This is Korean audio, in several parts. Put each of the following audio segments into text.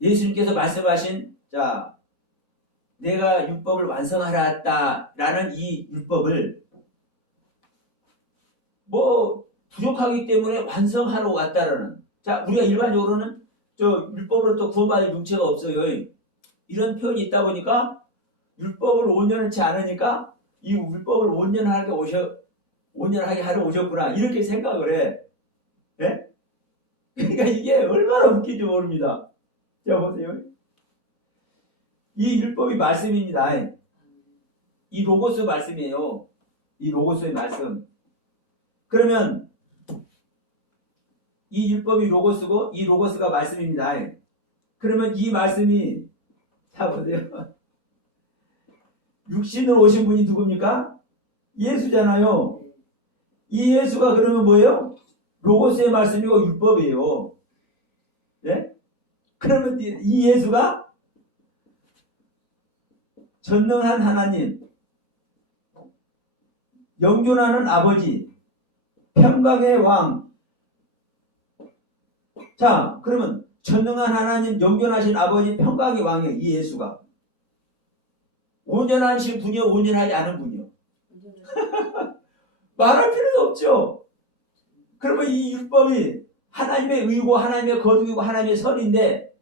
예수님께서 말씀하신 자 내가 율법을 완성하라 했다라는 이 율법을 뭐 부족하기 때문에 완성하러 왔다라는 자 우리가 일반적으로는 저 율법으로 또 구원받을 육체가 없어요. 이런 표현이 있다 보니까 율법을 온전치 않으니까 이 율법을 온전하게 하러 오셨구나 이렇게 생각을 해. 네? 그러니까 이게 얼마나 웃긴지 모릅니다. 자 보세요. 이 율법이 말씀입니다. 이 로고스 말씀이에요. 이 로고스의 말씀. 그러면 이 율법이 로고스고 이 로고스가 말씀입니다. 그러면 이 말씀이 자 보세요. 육신으로 오신 분이 누굽니까? 예수잖아요. 이 예수가 그러면 뭐예요? 로고스의 말씀이고 율법이에요. 예? 그러면 이 예수가 전능한 하나님, 영존하는 아버지, 평강의 왕. 자, 그러면 전능한 하나님, 영존하신 아버지, 평강의 왕이에요. 이 예수가. 온전하신 분이요, 온전하지 않은 분이요. 말할 필요도 없죠. 그러면 이 율법이 하나님의 의고 하나님의 거룩이고 하나님의 선인데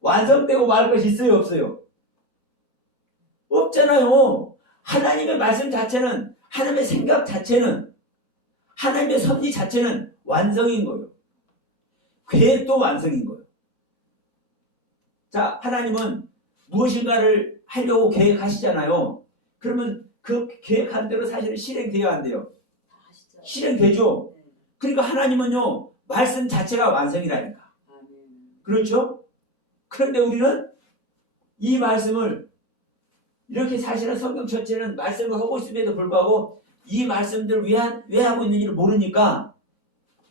완성되고 말 것이 있어요, 없어요? 없잖아요. 하나님의 말씀 자체는 하나님의 생각 자체는 하나님의 섭리 자체는 완성인 거예요. 계획도 완성인 거예요. 자, 하나님은 무엇인가를 하려고 계획하시잖아요. 그러면 그 계획한 대로 사실은 실행돼야 안 돼요. 실행되죠. 그러니까 하나님은요 말씀 자체가 완성이라니까. 그렇죠? 그런데 우리는 이 말씀을 이렇게 사실은 성경 전체는 말씀을 하고 있음에도 불구하고 이 말씀들을 왜 하고 있는지를 모르니까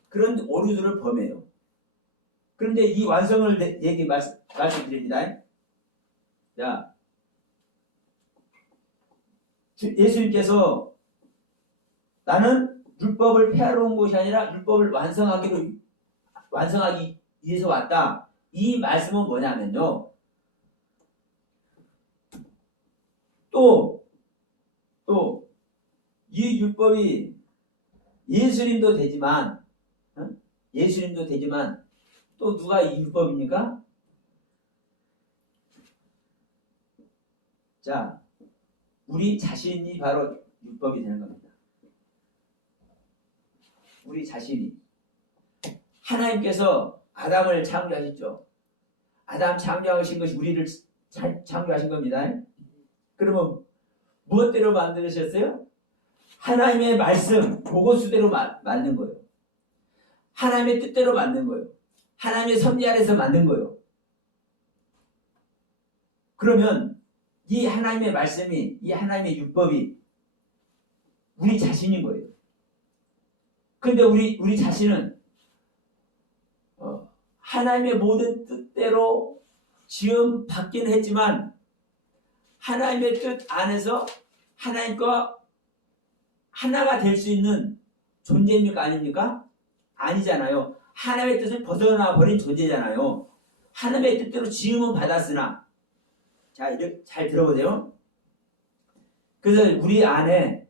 그런 오류들을 범해요. 그런데 이 완성을 말씀드립니다. 자, 예수님께서 나는 율법을 폐하러 온 것이 아니라 율법을 완성하기 위해서 왔다. 이 말씀은 뭐냐면요. 또 이 율법이 예수님도 되지만 또 누가 이 율법입니까? 자, 우리 자신이 바로 율법이 되는 겁니다. 우리 자신이. 하나님께서 아담을 창조하셨죠. 아담 창조하신 것이 우리를 창조하신 겁니다. 그러면 무엇대로 만드셨어요? 하나님의 말씀, 로고스대로 만든 거예요. 하나님의 뜻대로 만든 거예요. 하나님의 섭리 아래서 만든 거예요. 그러면 이 하나님의 말씀이, 이 하나님의 율법이 우리 자신인 거예요. 근데 우리 자신은 하나님의 모든 뜻대로 지음 받기는 했지만 하나님의 뜻 안에서 하나님과 하나가 될 수 있는 존재입니까? 아닙니까? 아니잖아요. 하나님의 뜻을 벗어나 버린 존재잖아요. 하나님의 뜻대로 지음은 받았으나 자, 이렇게 잘 들어보세요. 그래서 우리 안에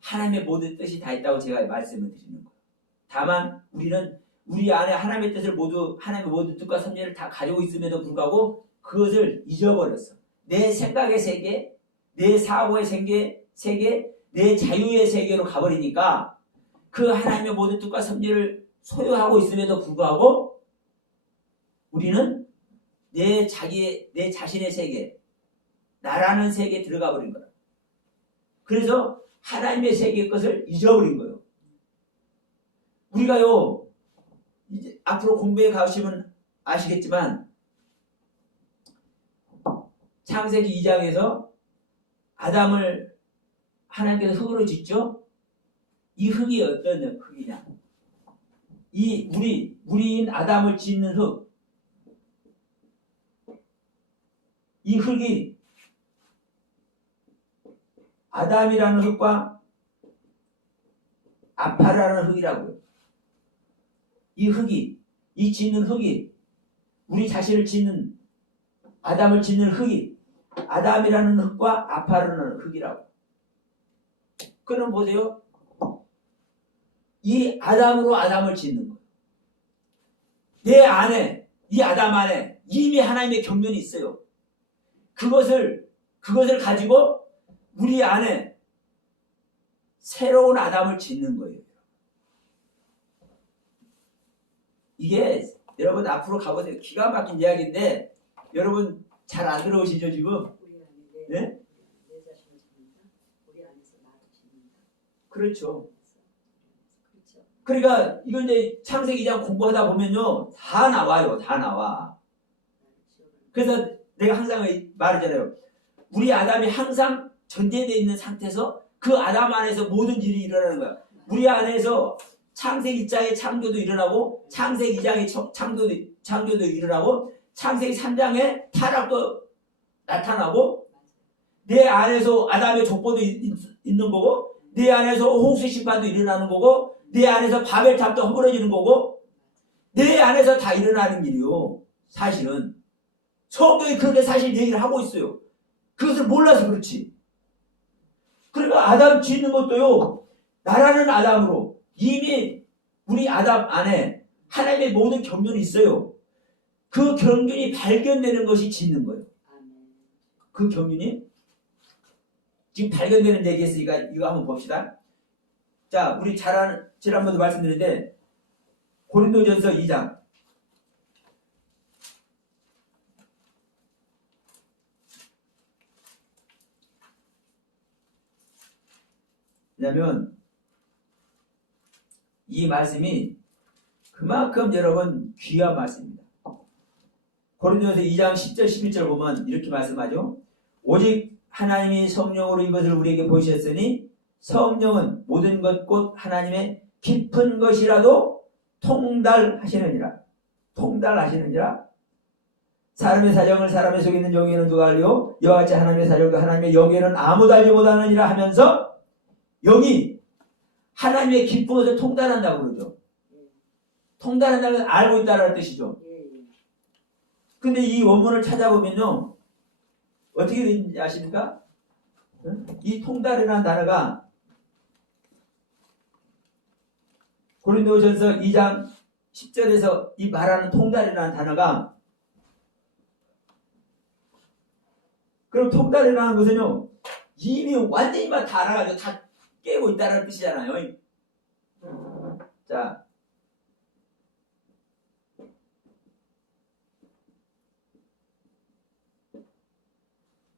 하나님의 모든 뜻이 다 있다고 제가 말씀을 드리는 거예요. 다만 우리는 우리 안에 하나님의 뜻을 하나님의 모든 뜻과 섭리를 다 가지고 있음에도 불구하고 그것을 잊어버렸어. 내 생각의 세계, 내 사고의 세계, 내 자유의 세계로 가버리니까 그 하나님의 모든 뜻과 섭리를 소유하고 있음에도 불구하고 우리는 내 자신의 세계, 나라는 세계에 들어가 버린 거야. 그래서 하나님의 세계의 것을 잊어버린 거예요. 우리가요, 이제 앞으로 공부해 가시면 아시겠지만 창세기 2장에서 아담을 하나님께서 흙으로 짓죠? 이 흙이 어떤 흙이냐? 이 우리인 아담을 짓는 흙. 이 흙이 아담이라는 흙과 아파라는 흙이라고요. 이 짓는 흙이 우리 자신을 짓는 아담을 짓는 흙이 아담이라는 흙과 아파라는 흙이라고. 그럼 보세요. 이 아담으로 아담을 짓는 거예요. 내 안에 이 아담 안에 이미 하나님의 경륜이 있어요. 그것을 가지고 우리 안에 새로운 아담을 짓는 거예요. 이게 여러분 앞으로 가보세요. 기가 막힌 이야기인데 여러분 잘 안 들어오시죠 지금? 우리 안에 내 자신을 짓는다. 우리 안에서 나를 짓는다. 그렇죠. 그렇죠. 그러니까 이거 이제 창세기 2장 공부하다 보면요 다 나와요. 다 나와. 그래서 내가 항상 말하잖아요. 우리 아담이 항상 전제되어 있는 상태에서 그 아담 안에서 모든 일이 일어나는 거야. 우리 안에서 창세기 1장의 창조도 일어나고 창세기 2장의 창조도 일어나고 창세기 3장의 타락도 나타나고 내 안에서 아담의 족보도 있는 거고 내 안에서 홍수 심판도 일어나는 거고 내 안에서 바벨탑도 허물어지는 거고 내 안에서 다 일어나는 일이요. 사실은 성경이 그렇게 사실 얘기를 하고 있어요. 그것을 몰라서 그렇지. 그러니까 아담 짓는 것도요. 나라는 아담으로 이미 우리 아담 안에 하나님의 모든 경륜이 있어요. 그 경륜이 발견되는 것이 짓는 거예요. 그 경륜이 지금 발견되는 얘기했으니까 이거 한번 봅시다. 자, 우리 지난번도 말씀드렸는데 고린도전서 2장 왜냐면 이 말씀이 그만큼 여러분 귀한 말씀입니다. 고린도전서 2장 10절 11절 보면 이렇게 말씀하죠. 오직 하나님이 성령으로 이것을 우리에게 보이셨으니 성령은 모든 것 곧 하나님의 깊은 것이라도 통달하시느니라. 통달하시느니라. 사람의 사정을 사람의 속에 있는 영에는 누가 알리요? 이와 같이 하나님의 사정과 하나님의 영에는 아무도 알지 못하느니라 하면서 영이 하나님의 깊은 것을 통달한다고 그러죠. 통달한다는 건 알고 있다는 뜻이죠. 근데 이 원문을 찾아보면요. 어떻게 되는지 아십니까? 이 통달이라는 단어가 고린도전서 2장 10절에서 이 말하는 통달이라는 단어가 그럼 통달이라는 것은요. 이미 완전히 다 알아가지고 다 깨고 있다는 뜻이잖아요. 자,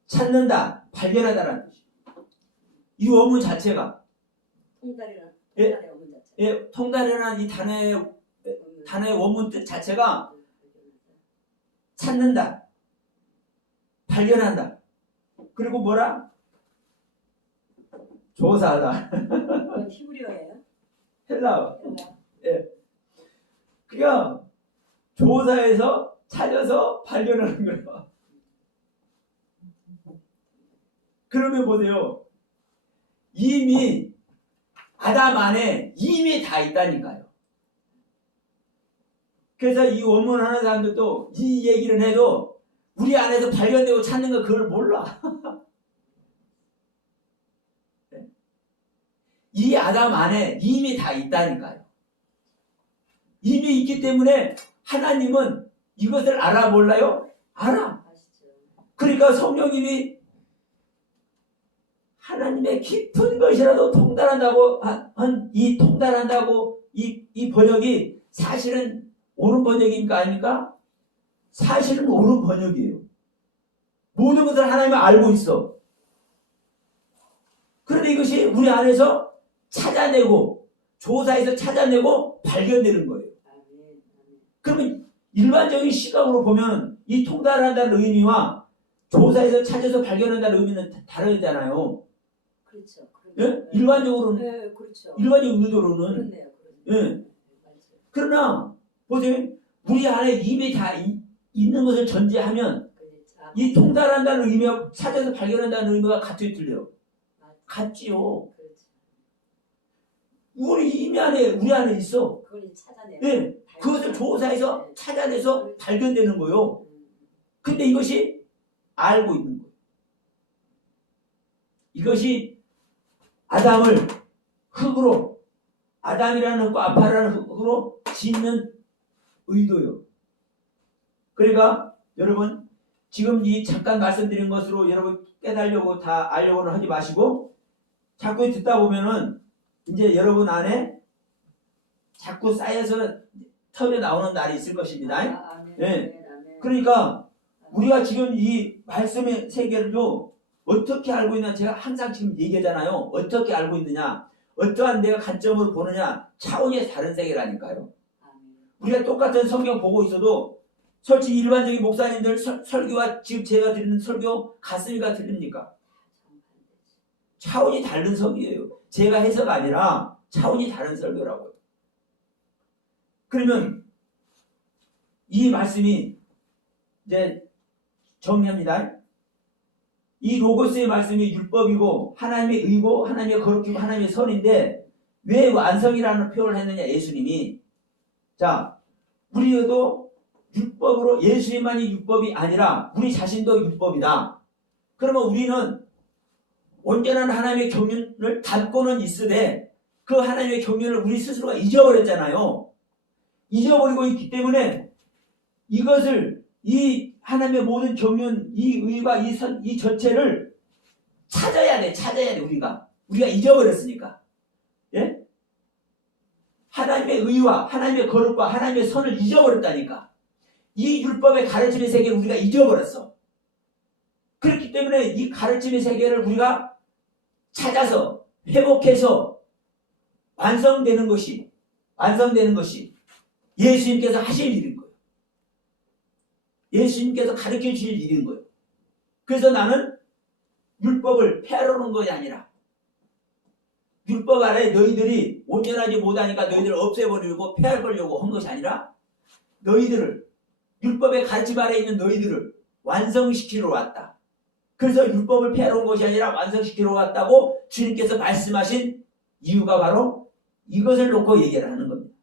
찾는다, 발견하다라는 뜻이에요. 이 원문 자체가 통달이라는 원문 자체. 예, 통달이라는 이 단어의 원문 뜻 자체가 찾는다, 발견한다. 그리고 뭐라? 조사하다. 그건 히브리어예요? 헬라어. 예. 그러니까 조사해서 찾아서 발견하는 거예요. 그러면 보세요. 이미 아담 안에 이미 다 있다니까요. 그래서 이 원문 하는 사람들도 이 얘기를 해도 우리 안에서 발견되고 찾는 거 그걸 몰라. 이 아담 안에 이미 다 있다니까요. 이미 있기 때문에 하나님은 이것을 알아 몰라요? 알아. 그러니까 성령님이 하나님의 깊은 것이라도 통달한다고 한 이 통달한다고 이 번역이 사실은 옳은 번역입니까 아닙니까? 사실은 옳은 번역이에요. 모든 것을 하나님은 알고 있어. 그런데 이것이 우리 안에서 찾아내고 조사해서 찾아내고 발견되는 거예요. 그러면 일반적인 시각으로 보면 이 통달한다는 의미와 조사해서 찾아서 발견한다는 의미는 다르잖아요. 그렇죠. 예? 일반적으로는 네, 그렇죠. 일반적 의도로는 그렇네요. 예. 그러나 보세요. 우리 안에 이미 다 있는 것을 전제하면 이 통달한다는 의미와 찾아서 발견한다는 의미가 같이 틀려요. 같지요. 우리 안에 있어. 그걸 이제 찾아내. 네, 그것을 조사해서 찾아내서 발견되는 거예요. 근데 이것이 알고 있는 거예요. 이것이 아담을 흙으로, 아담이라는 흙과 아파라는 흙으로 짓는 의도요. 그러니까 여러분 지금 이 잠깐 말씀드린 것으로 여러분 깨달으려고 다 알려고는 하지 마시고 자꾸 듣다 보면은 이제 여러분 안에 자꾸 쌓여서 터져 나오는 날이 있을 것입니다. 네. 그러니까 우리가 지금 이 말씀의 세계를요 어떻게 알고 있냐, 제가 항상 지금 얘기하잖아요. 어떻게 알고 있느냐, 어떠한 내가 관점으로 보느냐, 차원이 다른 세계라니까요. 우리가 똑같은 성경 보고 있어도 솔직히 일반적인 목사님들 설교와 지금 제가 드리는 설교 같습니까? 틀립니까? 차원이 다른 설교예요. 제가 해서가 아니라 차원이 다른 설교라고요. 그러면 이 말씀이 이제 정리합니다. 이 로고스의 말씀이 율법이고 하나님의 의고 하나님의 거룩이고 하나님의 선인데 왜 완성이라는 표현을 했느냐, 예수님이. 자, 우리도 율법으로, 예수님만이 율법이 아니라 우리 자신도 율법이다. 그러면 우리는 온전한 하나님의 경륜을 담고는 있으되 그 하나님의 경륜을 우리 스스로가 잊어버렸잖아요. 잊어버리고 있기 때문에 이것을, 이 하나님의 모든 경륜, 이 의와 이 선, 이 전체를 찾아야 돼. 우리가 잊어버렸으니까. 예? 하나님의 의와 하나님의 거룩과 하나님의 선을 잊어버렸다니까. 이 율법의 가르침의 세계를 우리가 잊어버렸어. 그렇기 때문에 이 가르침의 세계를 우리가 찾아서 회복해서 완성되는 것이 예수님께서 하실 일인 거예요. 예수님께서 가르쳐 주실 일인 거예요. 그래서 나는 율법을 폐하려는 것이 아니라, 율법 아래 너희들이 온전하지 못하니까 너희들을 없애버리려고 폐하려고 한 것이 아니라, 너희들을, 율법의 가르침 아래 있는 너희들을 완성시키러 왔다. 그래서 율법을 폐하러 온 것이 아니라 완성시키러 왔다고 주님께서 말씀하신 이유가 바로 이것을 놓고 얘기를 하는 겁니다.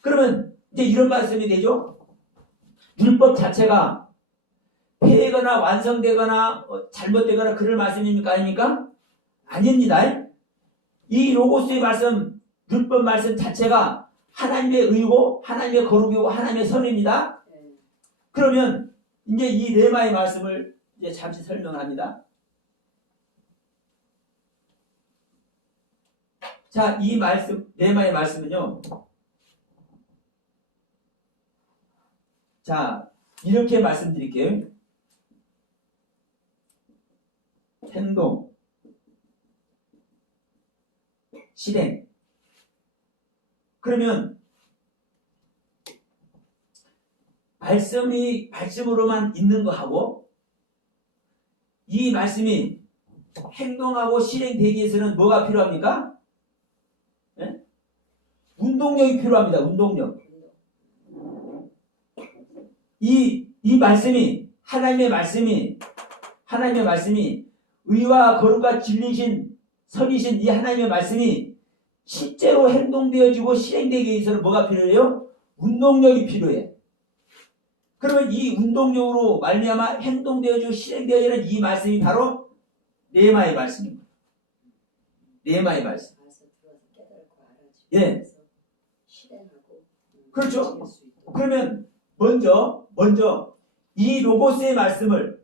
그러면 이제 이런 말씀이 되죠. 율법 자체가 폐하거나 완성되거나 잘못되거나 그럴 말씀입니까? 아닙니까? 아닙니다. 이 로고스의 말씀, 율법 말씀 자체가 하나님의 의고 하나님의 거룩이고 하나님의 선입니다. 그러면 이제 이 레마의 말씀을 이제 잠시 설명합니다. 자, 이 말씀, 레마의 말씀은요. 자, 이렇게 말씀드릴게요. 행동, 실행. 그러면 말씀으로만 있는 거하고 이 말씀이 행동하고 실행되기 위해서는 뭐가 필요합니까? 네? 운동력이 필요합니다. 운동력. 이 말씀이, 하나님의 말씀이 의와 거룩과 진리신 선이신 이 하나님의 말씀이 실제로 행동되어지고 실행되기 위해서는 뭐가 필요해요? 운동력이 필요해. 그러면 이 운동력으로 말미암아 행동되어지고 실행되어지는 이 말씀이 바로 레마의 말씀입니다. 레마의 말씀. 예. 그렇죠. 그러면 먼저 이 로고스의 말씀을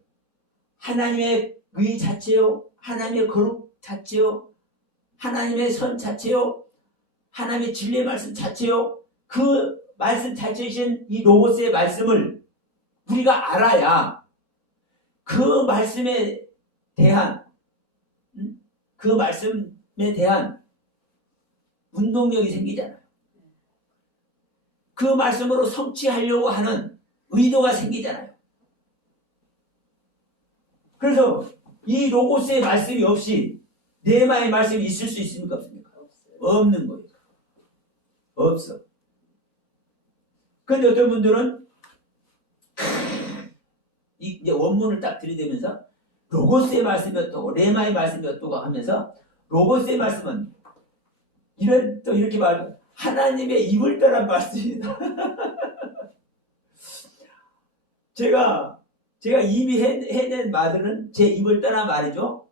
하나님의 의 자체요, 하나님의 거룩 자체요, 하나님의 선 자체요, 하나님의 진리의 말씀 자체요, 그 말씀 자체이신 이 로고스의 말씀을 우리가 알아야 그 말씀에 대한 운동력이 생기잖아요. 그 말씀으로 성취하려고 하는 의도가 생기잖아요. 그래서 이 로고스의 말씀이 없이 레마의 말씀이 있을 수 있습니까? 없습니까? 없는 거예요. 없어. 그런데 어떤 분들은 이제 원문을 딱 들이대면서 로고스의 말씀이 어떠고 레마의 말씀이 어떠고 하면서 로고스의 말씀은 또 이렇게 말, 하나님의 입을 떠난 말씀이다. 제가 이미 해낸 말들은 제 입을 떠난 말이죠.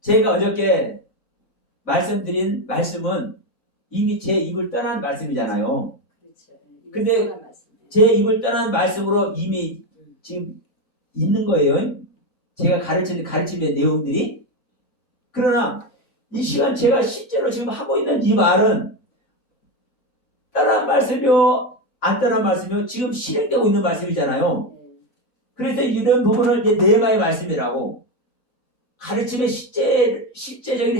제가 어저께 말씀드린 말씀은 이미 제 입을 떠난 말씀이잖아요. 그렇죠. 근데 제 입을 떠난 말씀으로 이미 지금 있는 거예요. 제가 가르침의 내용들이. 그러나 이 시간 제가 실제로 지금 하고 있는 이 말은 떠난 말씀이요, 안 떠난 말씀이요, 지금 실행되고 있는 말씀이잖아요. 그래서 이런 부분을 이제 네마의 말씀이라고, 가르침의 실제적인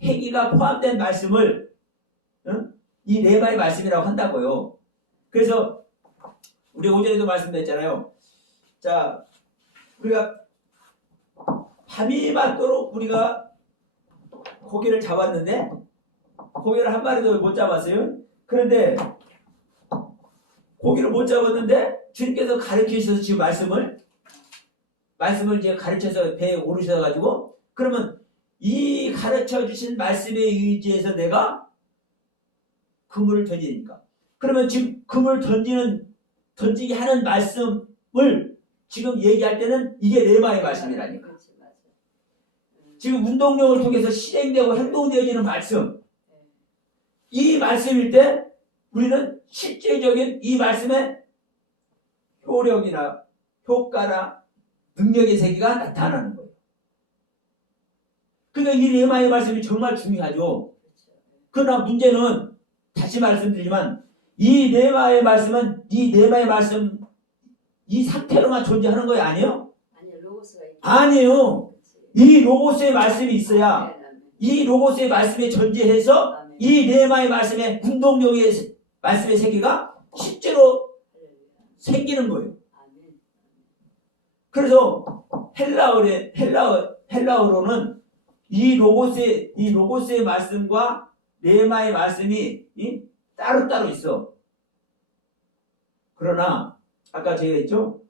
행위가 포함된 말씀을 이 네마의 말씀이라고 한다고요. 그래서 우리 오전에도 말씀드렸잖아요. 자, 우리가 밤이 맞도록 우리가 고기를 잡았는데 고기를 한 마리도 못 잡았어요. 그런데 고기를 못 잡았는데 주님께서 가르치셔서 지금 말씀을 이제 가르쳐서 배에 오르셔가지고, 그러면 이 가르쳐 주신 말씀에 의지해서 내가 그물을 던지니까, 그러면 지금 그물 던지게 하는 말씀을 지금 얘기할 때는 이게 레마의 말씀이라니까. 지금 운동력을 통해서 실행되고 행동되어지는 말씀, 이 말씀일 때 우리는 실제적인 이 말씀의 효력이나 효과나 능력의 세계가 나타나는 거예요. 그러니까 이 레마의 말씀이 정말 중요하죠. 그러나 문제는 다시 말씀드리지만 이 레마의 말씀은 이 상태로만 존재하는 거예요, 아니에요? 아니에요. 이 로고스의 말씀이 있어야 이 로고스의 말씀에 전제해서 이 레마의 말씀의 운동력의 말씀의 세계가 실제로 생기는 거예요. 그래서 헬라어로는 이 로고스의 말씀과 레마의 말씀이 따로따로 있어. 그러나 아까 제가 했죠?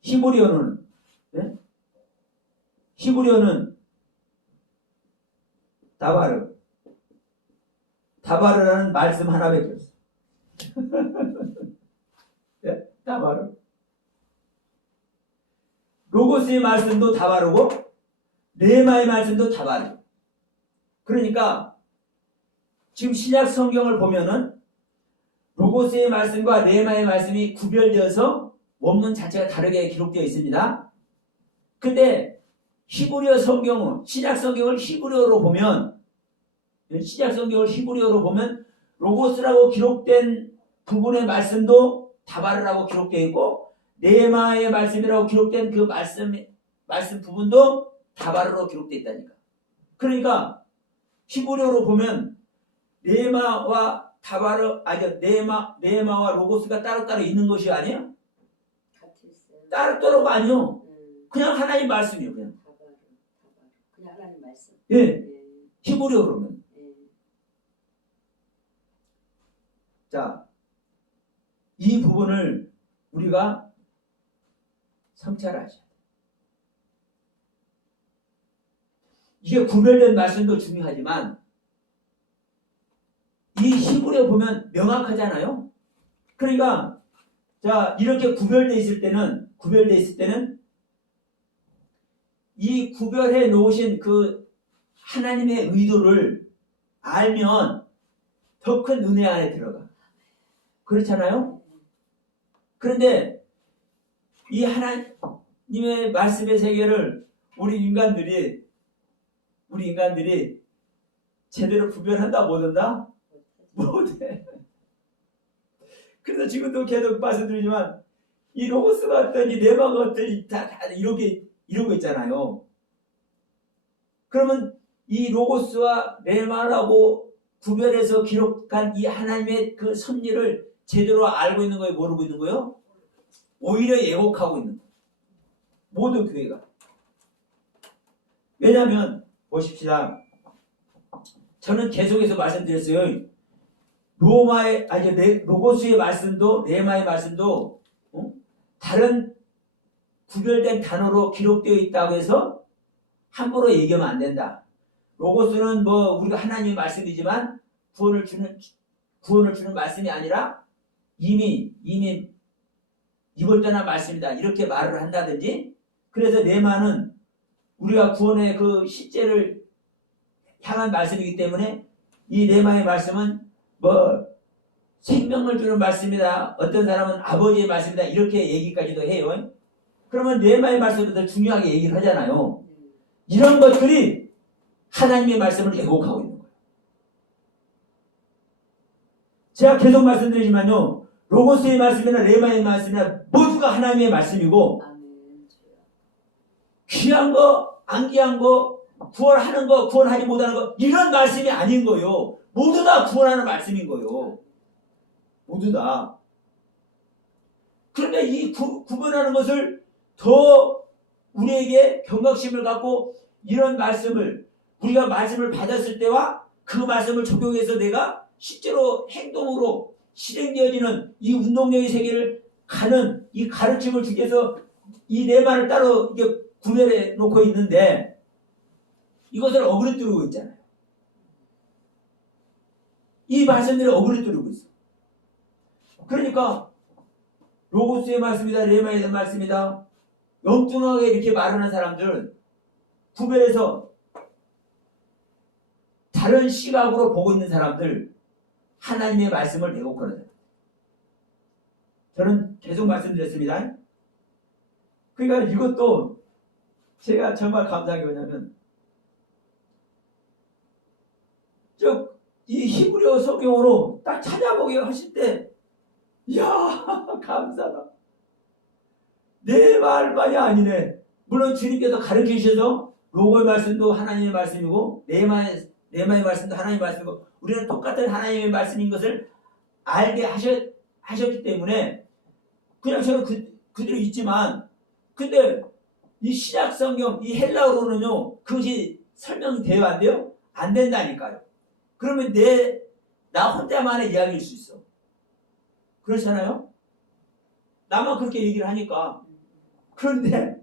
히브리어는 다바르라는 말씀 하나밖에 없어. 네? 다바르. 로고스의 말씀도 다바르고 레마의 말씀도 다바르. 그러니까 지금 신약 성경을 보면은 로고스의 말씀과 레마의 말씀이 구별되어서 원문 자체가 다르게 기록되어 있습니다. 근데 히브리어 성경은, 신약 성경을 히브리어로 보면 로고스라고 기록된 부분의 말씀도 다바르라고 기록되어 있고, 레마의 말씀이라고 기록된 그 말씀 부분도 다바르로 기록되어 있다니까. 그러니까 히브리어로 보면 레마와 로고스가 따로따로 있는 것이 아니에요? 따로따로가 아니요. 그냥 하나님 말씀이에요. 그냥 하나님 말씀. 예. 히브리어로는. 자, 이 부분을 우리가 성찰하셔야 돼요. 이게 구별된 말씀도 중요하지만 이 히브리어 보면 명확하잖아요. 그러니까 자, 이렇게 구별되어 있을 때는 이 구별해 놓으신 그 하나님의 의도를 알면 더 큰 은혜 안에 들어가. 그렇잖아요? 그런데 이 하나님의 말씀의 세계를 우리 인간들이 제대로 구별한다 못한다? 못해. 그래서 지금도 계속 말씀드리지만 이 로고스가 어떠니 레마가 어떠니 다 이러고 있잖아요. 그러면 이 로고스와 레마라고 구별해서 기록한 이 하나님의 그 섭리를 제대로 알고 있는 거예요? 모르고 있는 거예요? 오히려 예곡하고 있는 거예요. 모든 교회가. 왜냐하면 보십시다. 저는 계속해서 말씀드렸어요. 로고스의 말씀도 레마의 말씀도 다른 구별된 단어로 기록되어 있다고 해서 함부로 얘기하면 안 된다. 로고스는 뭐 우리가 하나님의 말씀이지만 구원을 주는 말씀이 아니라 이미 입을 떠난 말씀이다. 이렇게 말을 한다든지. 그래서 레마는 우리가 구원의 그 실제를 향한 말씀이기 때문에 이 레마의 말씀은 뭐 생명을 주는 말씀이다. 어떤 사람은 아버지의 말씀이다. 이렇게 얘기까지도 해요. 그러면 레마의 말씀을 더 중요하게 얘기를 하잖아요. 이런 것들이 하나님의 말씀을 왜곡하고 있는 거예요. 제가 계속 말씀드리지만요. 로고스의 말씀이나 레마의 말씀이나 모두가 하나님의 말씀이고 귀한 거, 안 귀한 거, 구원하는 거, 구원하지 못하는 거 이런 말씀이 아닌 거예요. 모두 다 구원하는 말씀인 거예요. 모두 다. 그런데 이 구분하는 것을 더 우리에게 경각심을 갖고 이런 말씀을 우리가 말씀을 받았을 때와 그 말씀을 적용해서 내가 실제로 행동으로 실행되어지는 이 운동력의 세계를 가는 이 가르침을 주기 위해서 이 레마를 따로 이렇게 구별해 놓고 있는데 이것을 어그러뜨리고 있잖아요. 이 말씀들이 어그러뜨리고 있어. 그러니까 로고스의 말씀이다, 레마의 말씀이다. 엉뚱하게 이렇게 말하는 사람들 구별해서 다른 시각으로 보고 있는 사람들 하나님의 말씀을 왜곡하는. 저는 계속 말씀드렸습니다. 그러니까 이것도 제가 정말 감사한 게 뭐냐면 이 히브리어 성경으로 딱 찾아보게 하실 때 이야 감사다. 내 말만이 아니네. 물론 주님께서 가르쳐 주셔서 로고의 말씀도 하나님의 말씀이고 레마의 말씀도 하나님의 말씀이고 우리는 똑같은 하나님의 말씀인 것을 알게 하셨기 때문에 그냥 저는 그대로 있지만 근데 이 신약 성경 이 헬라어로는요 그것이 설명이 돼요 안 돼요? 안 된다니까요. 그러면 나 혼자만의 이야기일 수 있어. 그렇잖아요? 나만 그렇게 얘기를 하니까. 그런데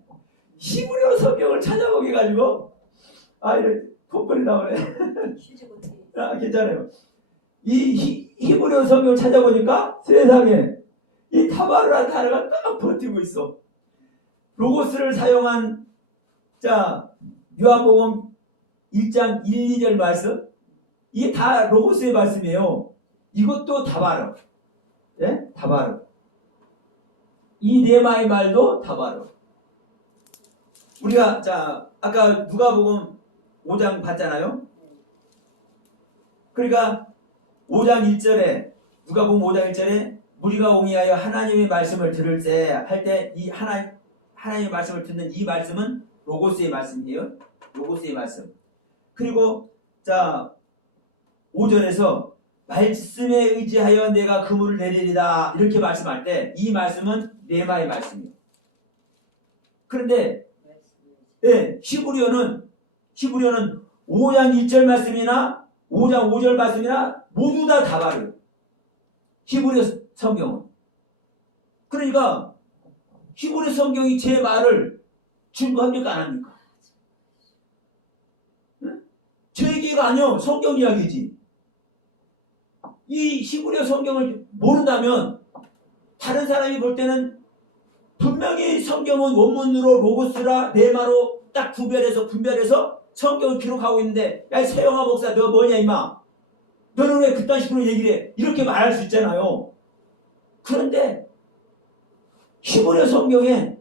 히브리어 성경을 찾아보게 가지고 이래 콧물이 나오네. 괜찮아요. 이 히브리어 성경을 찾아보니까 세상에 이 타바르라는 단어가 딱 버티고 있어. 로고스를 사용한 요한복음 1장 1, 2절 말씀 이게 다 로고스의 말씀이에요. 이것도 다바르. 네? 다바르. 이 레마의 말도 다바르. 우리가 아까 누가복음 5장 봤잖아요. 그러니까 5장 1절에 누가복음 5장 1절에 무리가 옹이하여 하나님의 말씀을 들을 때 할 때 이 하나님의 말씀을 듣는 이 말씀은 로고스의 말씀이에요. 로고스의 말씀. 그리고 5절에서 말씀에 의지하여 내가 그물을 내리리다 이렇게 말씀할 때 이 말씀은 레마의 말씀이에요. 그런데 히브리어는 5장 1절 말씀이나 5장 5절 말씀이나 모두 다 다바르. 히브리어 성경은. 그러니까 히브리 성경이 제 말을 증거합니까 안 합니까? 응? 제 얘기가 아니요. 성경 이야기지. 이 히브리어 성경을 모른다면 다른 사람이 볼 때는 분명히 성경은 원문으로 로고스라 레마로 딱 분별해서 성경을 기록하고 있는데 야 세영아 목사 너 뭐냐 임마 너는 왜 그딴 식으로 얘기를 해 이렇게 말할 수 있잖아요. 그런데 히브리어 성경에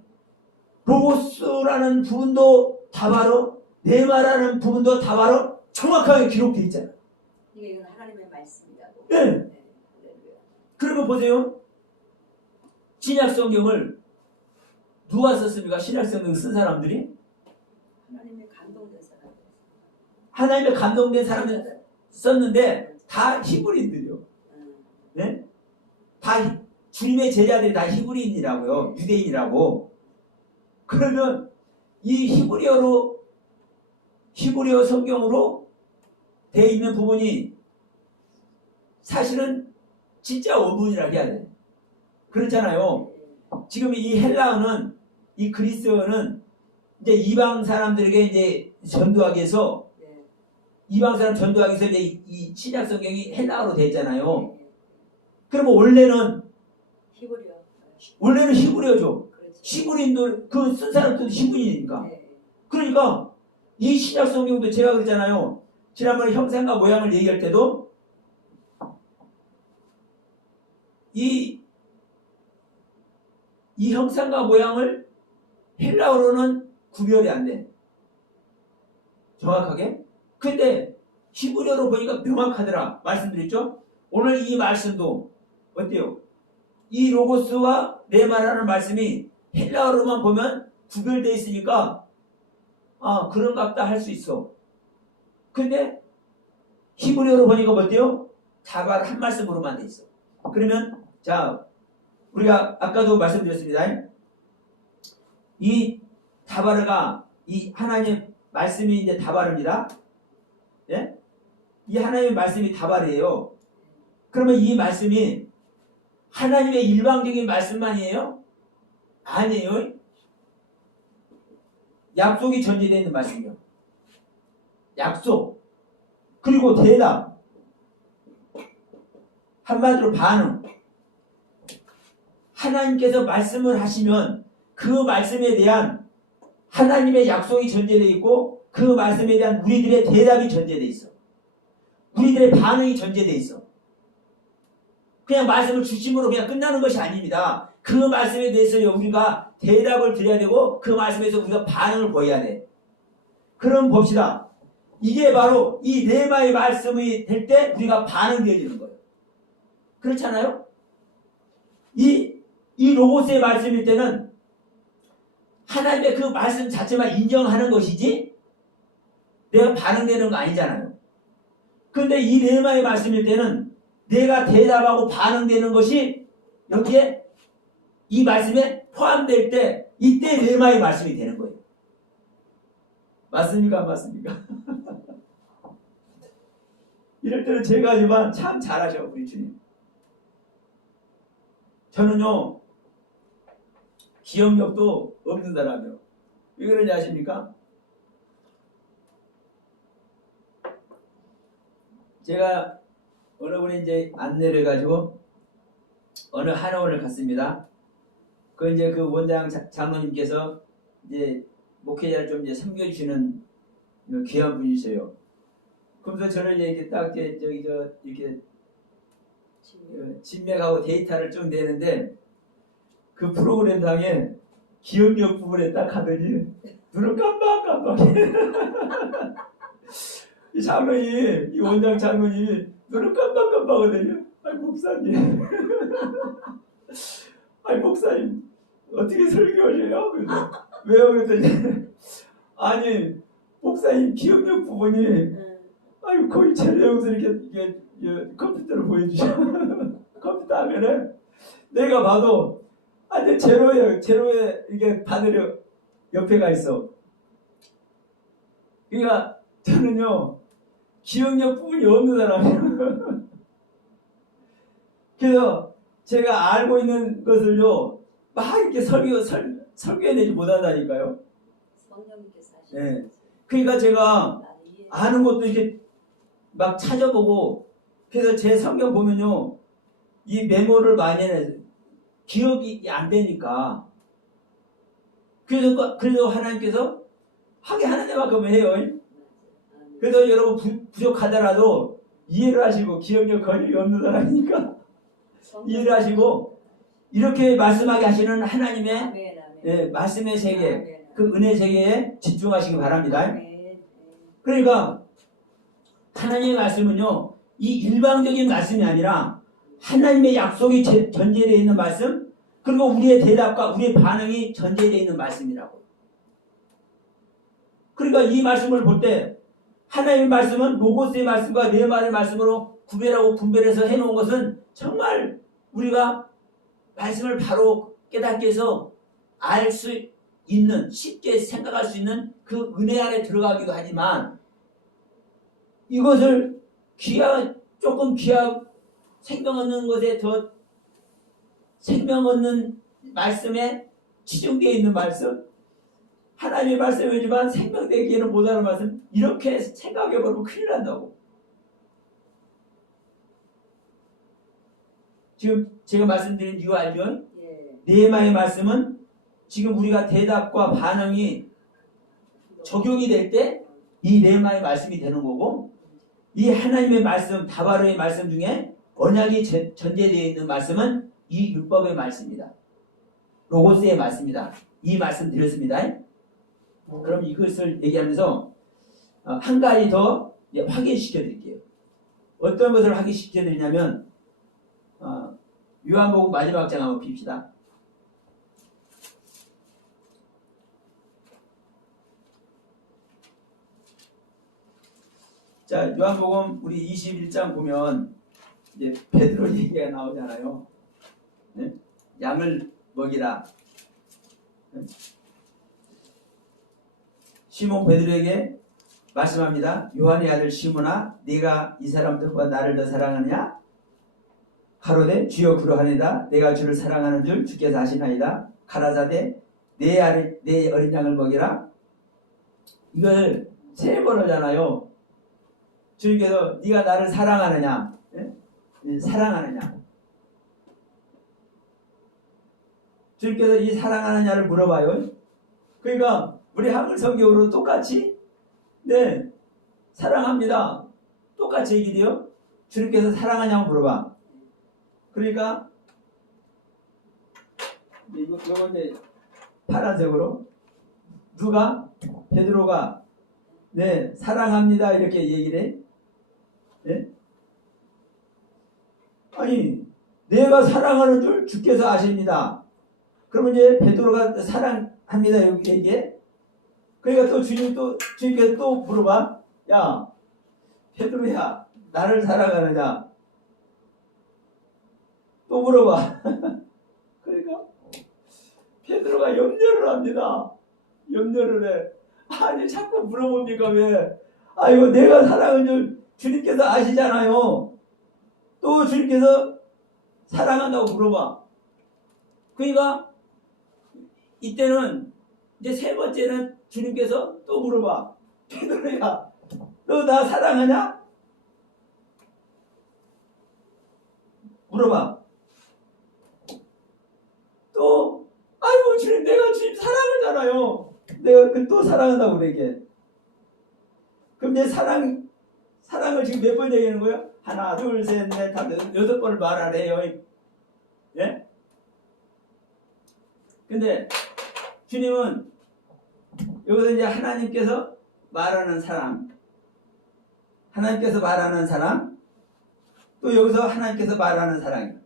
로고스라는 부분도 다바르 레마라는 부분도 다바르 정확하게 기록되어 있잖아요. 이건 하나님의 말씀이라고. 네. 그러면 보세요. 신약 성경을 누가 썼습니까? 신약 성경 쓴 사람들이? 하나님의 감동된 사람. 하나님의 감동된 사람이 썼는데 다 히브리인들이요. 네? 다 주님의 제자들이 다 히브리인이라고요. 유대인이라고. 그러면 이 히브리어 성경으로 되어 있는 부분이 사실은 진짜 원문이라고 해야 돼. 그렇잖아요. 지금 이 헬라어는 이 그리스어는 이제 이방 사람들에게 이제 전도하기 위해서 네. 이방 사람 전도하기 위해서 이제 이 신약 성경이 헬라어로 돼 있잖아요. 네. 그러면 원래는 히브리어. 히브리어죠. 그렇지. 히브리인도 그 쓴 사람도 히브리니까. 네. 그러니까 이 신약 성경도 제가 그랬잖아요. 지난번에 형상과 모양을 얘기할 때도 이 형상과 모양을 헬라어로는 구별이 안 돼. 정확하게. 근데 히브리어로 보니까 명확하더라. 말씀드렸죠? 오늘 이 말씀도 어때요? 이 로고스와 레마라는 말씀이 헬라어로만 보면 구별되어 있으니까 그런갑다 할 수 있어. 근데 히브리어로 보니까 어때요? 다발 한 말씀으로만 돼 있어. 그러면 자 우리가 아까도 말씀드렸습니다. 이 다바르가 이 하나님 말씀이 이제 다바르입니다. 예? 이 하나님의 말씀이 다바르예요. 그러면 이 말씀이 하나님의 일방적인 말씀만이에요? 아니에요. 약속이 전제되어 있는 말씀이요. 약속. 그리고 대답. 한마디로 반응. 하나님께서 말씀을 하시면 그 말씀에 대한 하나님의 약속이 전제되어 있고 그 말씀에 대한 우리들의 대답이 전제되어 있어. 우리들의 반응이 전제되어 있어. 그냥 말씀을 주심으로 그냥 끝나는 것이 아닙니다. 그 말씀에 대해서 우리가 대답을 드려야 되고 그 말씀에서 우리가 반응을 보여야 돼. 그럼 봅시다. 이게 바로 이 레마의 말씀이 될 때 우리가 반응되어지는 거예요. 그렇잖아요? 이 로고스의 말씀일 때는 하나님의 그 말씀 자체만 인정하는 것이지 내가 반응되는 거 아니잖아요. 근데 이 레마의 말씀일 때는 내가 대답하고 반응되는 것이 여기에 이 말씀에 포함될 때 이때 레마의 말씀이 되는 거예요. 맞습니까? 안 맞습니까? 이럴 때는 제가 하지만 참 잘하셔 우리 주님. 저는요 기억력도 없는 사람이요. 왜 그런지 아십니까? 제가 어느 분이 이제 안내를 해가지고 어느 한의원을 갔습니다. 그 원장 장로님께서 이제 목회자를 좀 이제 섬겨주시는 귀한 분이세요. 그러면서 저를 이렇게 딱 이렇게 진맥하고 데이터를 쭉 내는데 그 프로그램상에 기억력 부분에 딱 하더니 눈을 깜빡깜빡해. 이 장로님, 이 원장 장로님이 눈을 깜빡깜빡하더니 아이 목사님 아이 목사님 어떻게 설교하셔요? 그래서 왜요? 그랬더니 아니 목사님 기억력 부분이 아유 거의 제 내용서 이렇게 컴퓨터로 보여주셔. 컴퓨터 화면에 내가 봐도 아니 제로에 이게 바늘이 옆에가 있어. 그러니까 저는요 기억력 부분이 없는 사람이에요. 그래서 제가 알고 있는 것을요 막 이렇게 설교해내지 못한다니까요. 성령님께서 네. 그러니까 제가 아는 것도 이렇게 막 찾아보고 그래서 제 성경 보면요 이 메모를 많이 해서 기억이 안 되니까 그래서 하나님께서 하게 하는 데만큼 해요. 그래서 여러분 부족하더라도 이해를 하시고 기억력 거의 없는 사람이니까 이해를 하시고 이렇게 말씀하게 하시는 하나님의 말씀의 세계 그 은혜 세계에 집중하시기 바랍니다. 그러니까 하나님의 말씀은요 이 일방적인 말씀이 아니라 하나님의 약속이 전제되어 있는 말씀 그리고 우리의 대답과 우리의 반응이 전제되어 있는 말씀이라고. 그러니까 이 말씀을 볼 때 하나님의 말씀은 로고스의 말씀과 레마의 말씀으로 구별하고 분별해서 해놓은 것은 정말 우리가 말씀을 바로 깨닫게 해서 알 수 있는 쉽게 생각할 수 있는 그 은혜 안에 들어가기도 하지만 이것을 조금 생명 얻는 것에 더 생명 얻는 말씀에 치중되어 있는 말씀, 하나님의 말씀이지만 생명되기에는 못하는 말씀, 이렇게 생각해보면 큰일 난다고. 지금 제가 말씀드린 이유 알죠? 예. 네헤마의 말씀은 지금 우리가 대답과 반응이 적용이 될 때 이 네헤마의 말씀이 되는 거고, 이 하나님의 말씀, 다바로의 말씀 중에 언약이 전제되어 있는 말씀은 이 율법의 말씀입니다. 로고스의 말씀입니다. 이 말씀 드렸습니다. 그럼 이것을 얘기하면서 한 가지 더 확인시켜 드릴게요. 어떤 것을 확인시켜 드리냐면 요한복음 마지막 장 한번 봅시다. 자, 요한복음 우리 21장 보면 이제 베드로 얘기가 나오잖아요. 네? 양을 먹이라. 네? 시몬 베드로에게 말씀합니다. 요한의 아들 시몬아, 네가 이 사람들과 나를 더 사랑하느냐? 가로되 주여 그러하니이다. 내가 주를 사랑하는 줄 주께서 아시나이다. 가라사대 내 어린 양을 먹이라. 이걸 세 번 하잖아요. 주님께서 네가 나를 사랑하느냐? 예? 사랑하느냐? 주님께서 이 사랑하느냐를 물어봐요. 그러니까 우리 한글 성경으로 똑같이 네 사랑합니다. 똑같이 얘기돼요. 주님께서 사랑하냐고 물어봐. 그러니까 이거 이제 파란색으로 누가 베드로가 네 사랑합니다 이렇게 얘기를 해. 네? 아니 내가 사랑하는 줄 주께서 아십니다. 그러면 이제 베드로가 사랑합니다 여기 얘기해. 그러니까 또 주님께서 또 물어봐. 야 베드로야 나를 사랑하느냐? 또 물어봐. 그러니까 베드로가 염려를 합니다. 염려를 해. 아니 자꾸 물어봅니까 왜? 아이고 내가 사랑한 줄 주님께서 아시잖아요. 또 주님께서 사랑한다고 물어봐. 그러니까 이때는 이제 세 번째는 주님께서 또 물어봐. 베드로야 너 나 사랑하냐? 물어봐. 또 아이고 주님 내가 주님 사랑하잖아요. 내가 또 사랑한다고 그러게. 그럼 내 사랑을 지금 몇 번 얘기하는 거예요? 하나, 둘, 셋, 넷, 다섯, 6번을 말하래요. 예? 근데 주님은 여기서 이제 하나님께서 말하는 사람, 하나님께서 말하는 사람, 또 여기서 하나님께서 말하는 사랑이에요.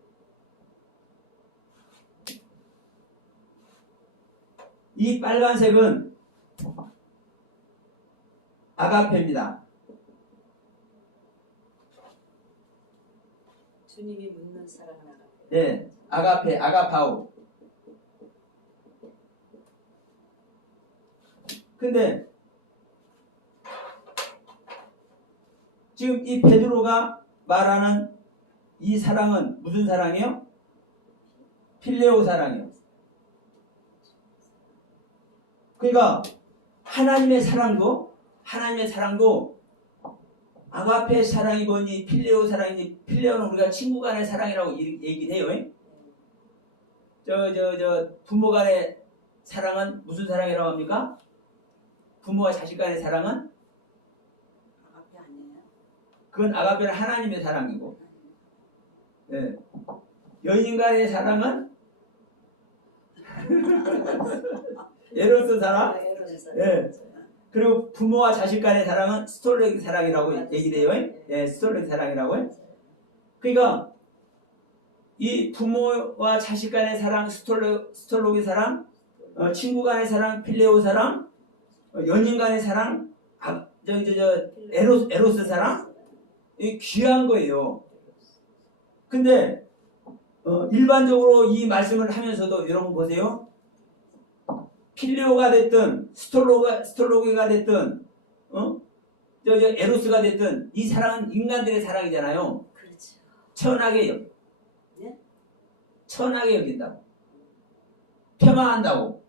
이 빨간색은 아가페입니다. 주님이 묻는 사랑은 아가페. 네, 아가페, 아가파오. 근데 지금 이 베드로가 말하는 이 사랑은 무슨 사랑이요? 필레오 사랑이요. 그러니까 하나님의 사랑도 아가페 사랑이건지 필레오 사랑인지, 필레오는 우리가 친구 간의 사랑이라고 얘기를 해요. 부모 간의 사랑은 무슨 사랑이라고 합니까? 부모와 자식 간의 사랑은? 아가페 아니에요? 그건 아가페는 하나님의 사랑이고, 네. 연인 간의 사랑은? 에로스 사랑? 네. 그리고 부모와 자식 간의 사랑은 스톨렉 사랑이라고 얘기를 해요. 예, 스톨렉 사랑이라고요. 그러니까 이 부모와 자식 간의 사랑, 스톨록의 사랑, 친구 간의 사랑, 필레오 사랑, 연인 간의 사랑, 에로스 사랑, 이 귀한 거예요. 근데 일반적으로 이 말씀을 하면서도 여러분 보세요. 필레오가 됐든 스톨로게가 됐든 에로스가 됐든 이 사랑은 인간들의 사랑이잖아요. 그렇죠. 천하게 네? 천하게 여긴다고, 폄하한다고.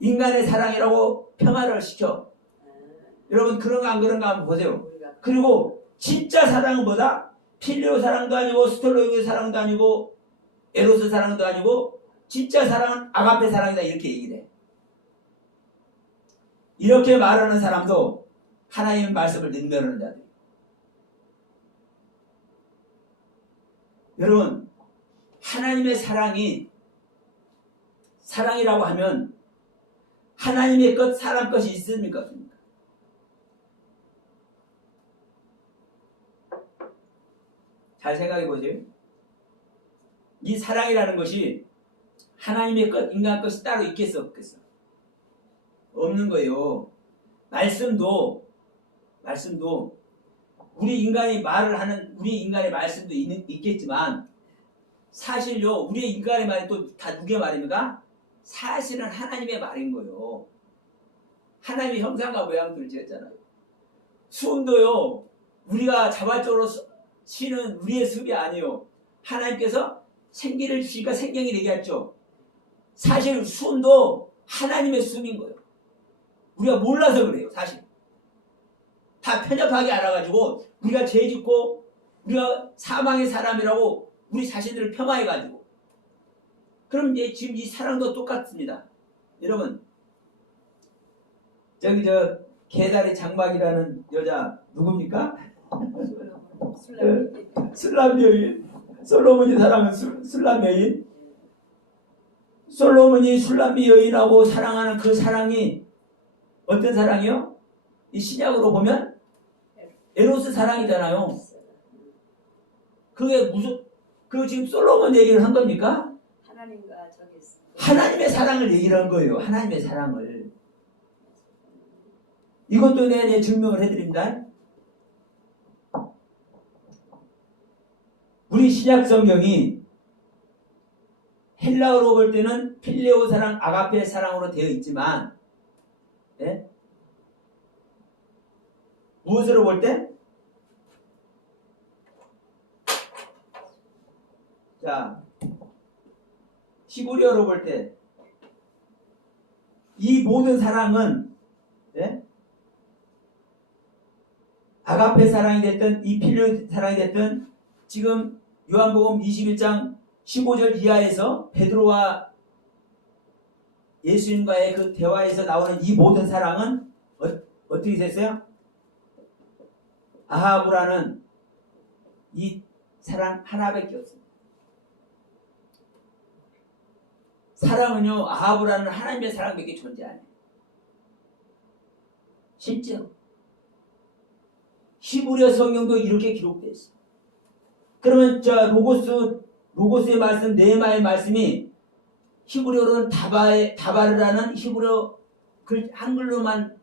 인간의 사랑이라고 평화를 시켜. 여러분 그런가 안 그런가 한번 보세요. 그리고 진짜 사랑은 뭐다? 필요 사랑도 아니고 스톨로의 사랑도 아니고 에로스 사랑도 아니고 진짜 사랑은 아가페 사랑이다 이렇게 얘기를 해. 이렇게 말하는 사람도 하나님의 말씀을 능멸하는 자들. 여러분 하나님의 사랑이라고 하면 하나님의 것, 사람 것이 있습니까? 없습니까? 잘 생각해 보세요. 이 사랑이라는 것이 하나님의 것, 인간 것이 따로 있겠어, 없겠어? 없는 거예요. 말씀도 우리 인간이 말을 하는 우리 인간의 말씀도 있겠지만 사실요, 우리 인간의 말이 또 다 누구의 말입니까? 사실은 하나님의 말인 거예요. 하나님의 형상과 모양들을 지었잖아요. 수음도요, 우리가 자발적으로 쉬는 우리의 숲이 아니에요. 하나님께서 생기를 주시니까 생명이 되게 했죠. 사실 수음도 하나님의 숨인 거예요. 우리가 몰라서 그래요. 사실 다 편협하게 알아가지고 우리가 죄짓고 우리가 사망의 사람이라고 우리 자신들을 폄하해가지고. 그럼 이제 지금 이 사랑도 똑같습니다. 여러분 저기 개다리 장막이라는 여자 누굽니까? 술람 여인. 솔로몬이 사랑하는 술람 여인. 솔로몬이 술람 여인하고 사랑하는 그 사랑이 어떤 사랑이요? 이 신약으로 보면 에로스 사랑이잖아요. 그게 무슨 그 지금 솔로몬 얘기를 한 겁니까? 하나님과 저기 하나님의 사랑을 얘기를 한 거예요. 하나님의 사랑을. 이것도 내가 증명을 해드립니다. 우리 신약 성경이 헬라어로 볼 때는 필레오 사랑, 아가페 사랑으로 되어 있지만, 예? 무엇으로 볼 때? 자, 히브리어로 볼 때, 이 모든 사랑은, 예? 아가페 사랑이 됐든, 이 필레오 사랑이 됐든, 지금 요한복음 21장 15절 이하에서 베드로와 예수님과의 그 대화에서 나오는 이 모든 사랑은 어떻게 됐어요? 아하브라는 이 사랑 하나밖에 없습니다. 사랑은요, 아하브라는 하나님의 사랑밖에 존재 안 해요. 실제로. 히브리어 성경도 이렇게 기록되어 있어요. 그러면 로고스의 말씀, 네마의 말씀이 히브리어로는 다바르라는 히브리어 한글로만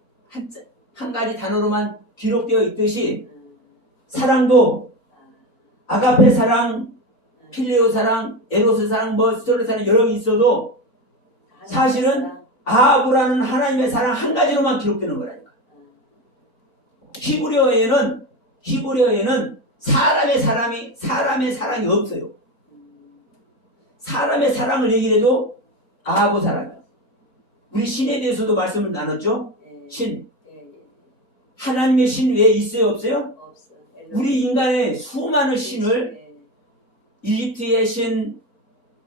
한 가지 단어로만 기록되어 있듯이 사랑도 아가페 사랑, 필레오 사랑, 에로스 사랑, 스토르 사랑 여러 개 있어도 사실은 아하브라는 하나님의 사랑 한 가지로만 기록되는 거라니까. 히브리어에는 사람의 사랑이 없어요. 사람의 사랑을 얘기해도 아하브 사랑이에요. 우리 신에 대해서도 말씀을 나눴죠. 신. 하나님의 신 외에 있어요, 없어요? 우리 인간의 수많은 신을 이집트의 신,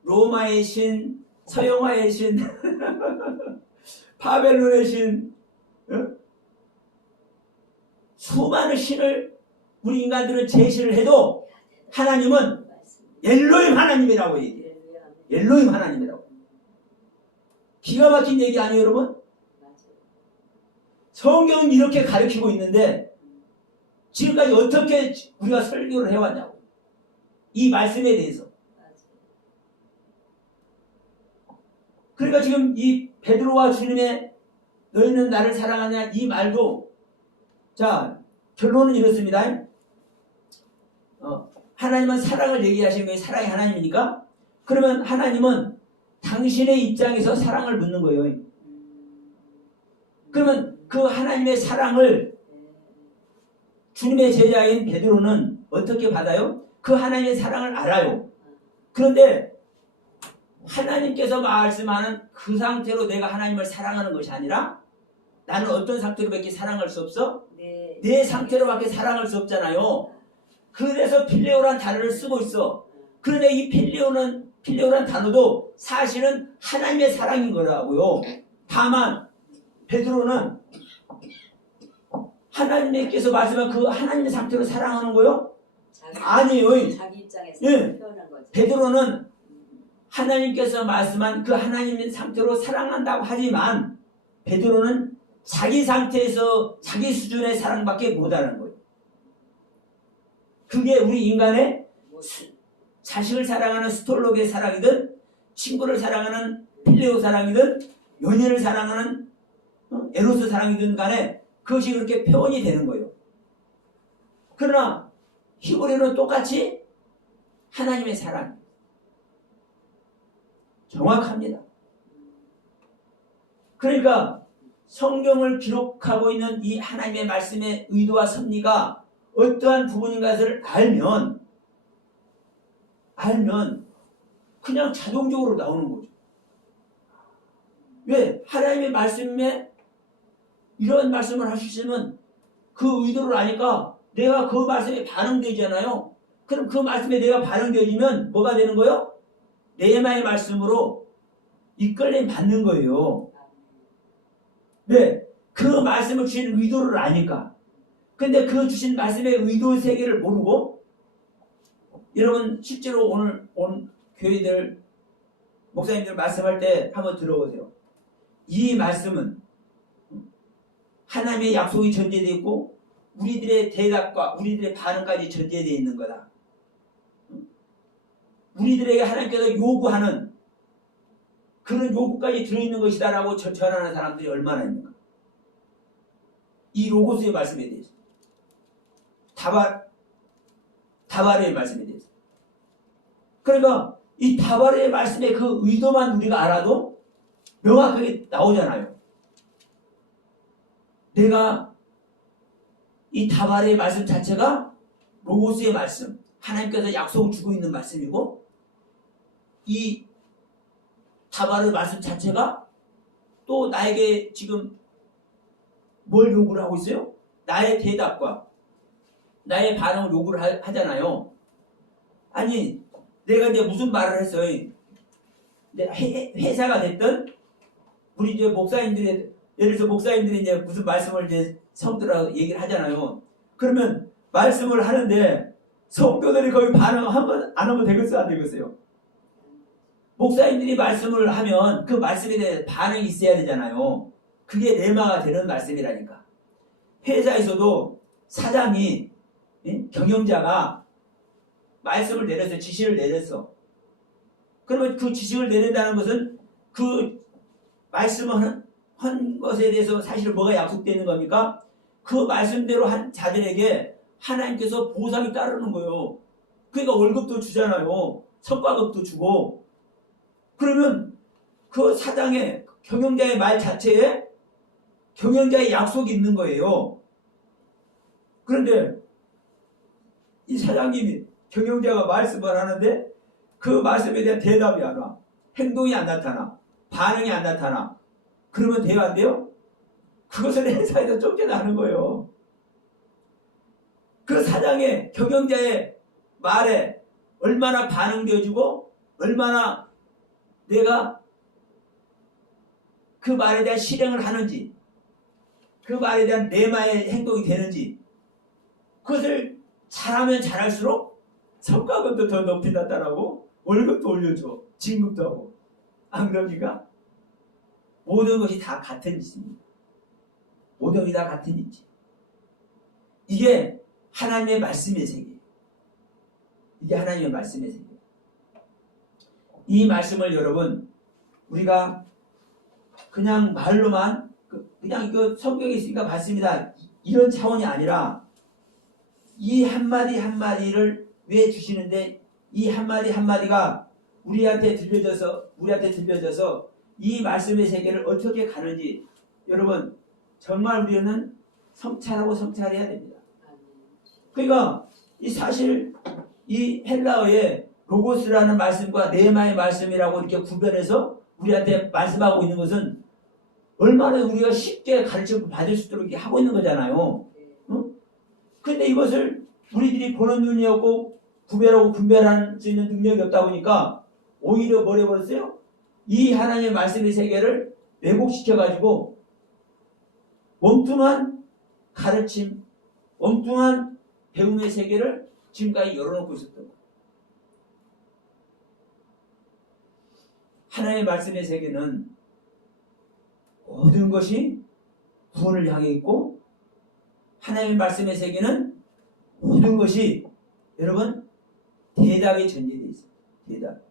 로마의 신, 서영화의 신, 바벨론의 신, 수많은 신을 우리 인간들은 제시를 해도 하나님은 엘로힘 하나님이라고 얘기해요. 엘로힘 하나님이라고. 기가 막힌 얘기 아니에요, 여러분? 성경은 이렇게 가르치고 있는데 지금까지 어떻게 우리가 설교를 해왔냐고. 이 말씀에 대해서. 그러니까 지금 이 베드로와 주님의 너희는 나를 사랑하냐 이 말도 자 결론은 이렇습니다. 하나님은 사랑을 얘기하시는 거예요. 사랑이 하나님이니까. 그러면 하나님은 당신의 입장에서 사랑을 묻는 거예요. 그러면 그 하나님의 사랑을 주님의 제자인 베드로는 어떻게 받아요? 그 하나님의 사랑을 알아요. 그런데 하나님께서 말씀하는 그 상태로 내가 하나님을 사랑하는 것이 아니라 나는 어떤 상태로밖에 사랑할 수 없어? 내 상태로밖에 사랑할 수 없잖아요. 그래서 필레오란 단어를 쓰고 있어. 그런데 이 필레오란 단어도 사실은 하나님의 사랑인 거라고요. 다만 베드로는 하나님께서 말씀한 그 하나님의 상태로 사랑하는 거요? 아니에요. 자기 입장에서 예. 표현한 거지. 베드로는 하나님께서 말씀한 그 하나님의 상태로 사랑한다고 하지만 베드로는 자기 상태에서 자기 수준의 사랑밖에 못하는 거예요. 그게 우리 인간의 자식을 사랑하는 스톨록의 사랑이든 친구를 사랑하는 필레오 사랑이든 연인을 사랑하는 에로스 사랑이든 간에 그것이 그렇게 표현이 되는 거예요. 그러나 히브리는 똑같이 하나님의 사랑 정확합니다. 그러니까 성경을 기록하고 있는 이 하나님의 말씀의 의도와 섭리가 어떠한 부분인 것을 알면 그냥 자동적으로 나오는 거죠. 왜? 하나님의 말씀에 이런 말씀을 하시면 그 의도를 아니까 내가 그 말씀에 반응되잖아요. 그럼 그 말씀에 내가 반응되면 뭐가 되는 거예요? 네마의 말씀으로 이끌림 받는 거예요. 왜? 그 말씀을 주신 의도를 아니까. 근데 그 주신 말씀의 의도 세계를 모르고 여러분 실제로 오늘 온 교회들 목사님들 말씀할 때 한번 들어보세요. 이 말씀은 하나님의 약속이 전제되어 있고 우리들의 대답과 우리들의 반응까지 전제되어 있는 거다. 우리들에게 하나님께서 요구하는 그런 요구까지 들어있는 것이다라고 전하는 사람들이 얼마나 있는가. 이 로고스의 말씀에 대해서 다바르의 말씀에 대해서. 그러니까 이 다바르의 말씀의 그 의도만 우리가 알아도 명확하게 나오잖아요. 내가 이 다바르의 말씀 자체가 로고스의 말씀, 하나님께서 약속을 주고 있는 말씀이고 이 다바르 말씀 자체가 또 나에게 지금 뭘 요구를 하고 있어요? 나의 대답과 나의 반응을 요구를 하잖아요. 아니 내가 이제 무슨 말을 했어요? 회사가 됐든 우리 이제 목사님들이 예를 들어서 목사님들이 이제 무슨 말씀을 이제 성도라고 얘기를 하잖아요. 그러면 말씀을 하는데 성도들이 거의 반응 안 하면 되겠어요? 안 되겠어요? 목사님들이 말씀을 하면 그 말씀에 대해 반응이 있어야 되잖아요. 그게 레마가 되는 말씀이라니까. 회사에서도 사장이 경영자가 말씀을 내려서 지시를 내렸어. 그러면 그 지시를 내린다는 것은 그 말씀을 한 것에 대해서 사실 뭐가 약속되는 겁니까? 그 말씀대로 한 자들에게 하나님께서 보상이 따르는 거예요. 그러니까 월급도 주잖아요. 성과급도 주고. 그러면 그 사장의 경영자의 말 자체에 경영자의 약속이 있는 거예요. 그런데 이 사장님이 경영자가 말씀을 하는데 그 말씀에 대한 대답이 안 와. 행동이 안 나타나. 반응이 안 나타나. 그러면 돼요? 안 돼요? 그것을 회사에서 쫓겨나는 거예요. 그 사장의 경영자의 말에 얼마나 반응되어주고 얼마나 내가 그 말에 대한 실행을 하는지 그 말에 대한 레마의 행동이 되는지 그것을 잘하면 잘할수록 성과급도 더 높이 나타나고 월급도 올려줘. 진급도 하고. 안 그럽니까? 모든 것이 다 같은 짓입니다. 모든 것이 다 같은 짓. 이게 하나님의 말씀의 세계. 이게 하나님의 말씀의 세계. 이 말씀을 여러분 우리가 그냥 말로만 그냥 이거 성경에 있으니까 봤습니다. 이런 차원이 아니라 이 한마디 한마디를 왜 주시는데 이 한마디 한마디가 우리한테 들려져서 이 말씀의 세계를 어떻게 가는지 여러분 정말 우리는 성찰하고 성찰해야 됩니다. 그러니까 이 사실 이 헬라어의 로고스라는 말씀과 네마의 말씀이라고 이렇게 구별해서 우리한테 말씀하고 있는 것은 얼마나 우리가 쉽게 가르쳐 받을 수 있도록 이렇게 하고 있는 거잖아요. 응? 근데 이것을 우리들이 보는 눈이 없고 구별하고 분별할 수 있는 능력이 없다 보니까 오히려 뭘 해버렸어요? 이 하나님의 말씀의 세계를 왜곡시켜가지고 엉뚱한 가르침, 엉뚱한 배움의 세계를 지금까지 열어놓고 있었던 거예요. 하나님의 말씀의 세계는 모든 것이 구원을 향해 있고 하나님의 말씀의 세계는 모든 것이 여러분 대답이 전제되어 있습니다. 대답.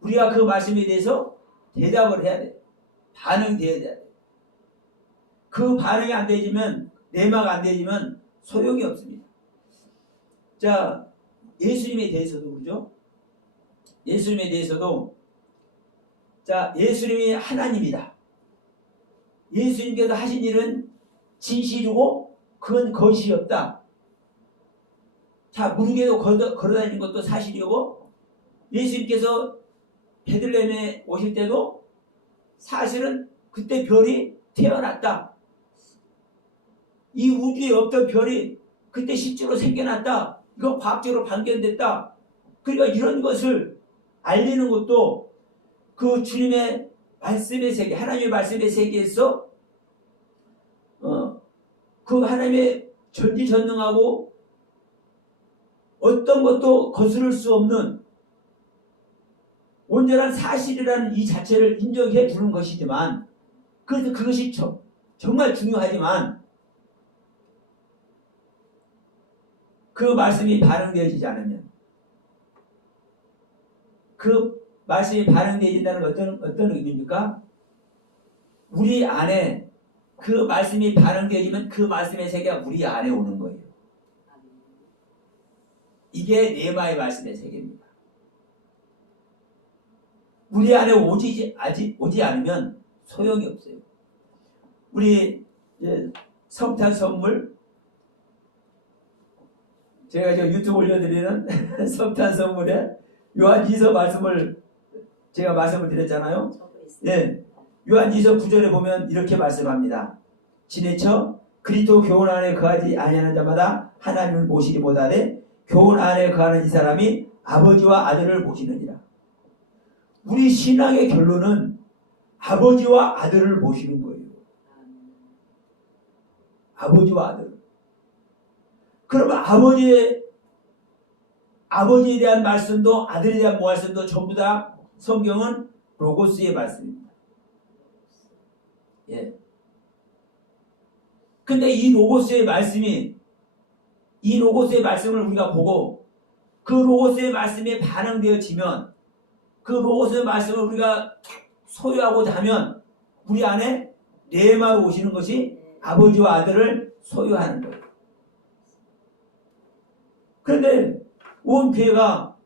우리가 그 말씀에 대해서 대답을 해야 돼요. 반응되어야 돼요. 그 반응이 안 되지면 내마가 안 되지면 소용이 없습니다. 자, 예수님에 대해서도 그러죠. 예수님에 대해서도 자, 예수님이 하나님이다. 예수님께서 하신 일은 진실이고 그건 거짓이 없다. 자, 무르게도 걸어다니는 것도 사실이고 예수님께서 베들레헴에 오실 때도 사실은 그때 별이 태어났다. 이 우주에 없던 별이 그때 실제로 생겨났다. 이거 과학적으로 발견됐다. 그러니까 이런 것을 알리는 것도 그 주님의 말씀의 세계, 하나님의 말씀의 세계에서 그 하나님의 전지전능하고 어떤 것도 거스를 수 없는 온전한 사실이라는 이 자체를 인정해 주는 것이지만 그래서 그것이 정말 중요하지만 그 말씀이 반응되어지지 않으면 그 말씀이 반응되어진다는 것은 어떤 의미입니까? 우리 안에 그 말씀이 반응되어지면 그 말씀의 세계가 우리 안에 오는 거예요. 이게 네마의 말씀의 세계입니다. 우리 안에 오지 않으면 소용이 없어요. 우리 성탄 선물 제가 저 유튜브 올려드리는 성탄 선물에 요한지서 말씀을 제가 말씀을 드렸잖아요. 예, 요한지서 9절에 보면 이렇게 말씀합니다. 지내쳐 그리스도 교훈 안에 거하지 아니하는 자마다 하나님을 모시리 못하되 교훈 안에 거하는 이 사람이 아버지와 아들을 모시느니라. 우리 신앙의 결론은 아버지와 아들을 모시는 거예요. 아버지와 아들. 그러면 아버지에 대한 말씀도 아들에 대한 말씀도 전부 다 성경은 로고스의 말씀입니다. 예. 근데 이 로고스의 말씀을 우리가 보고 그 로고스의 말씀에 반응되어지면 그 로고스의 말씀을 우리가 소유하고자 하면 우리 안에 레마로 오시는 것이 아버지와 아들을 소유하는 거예요. 그런데 온 교회가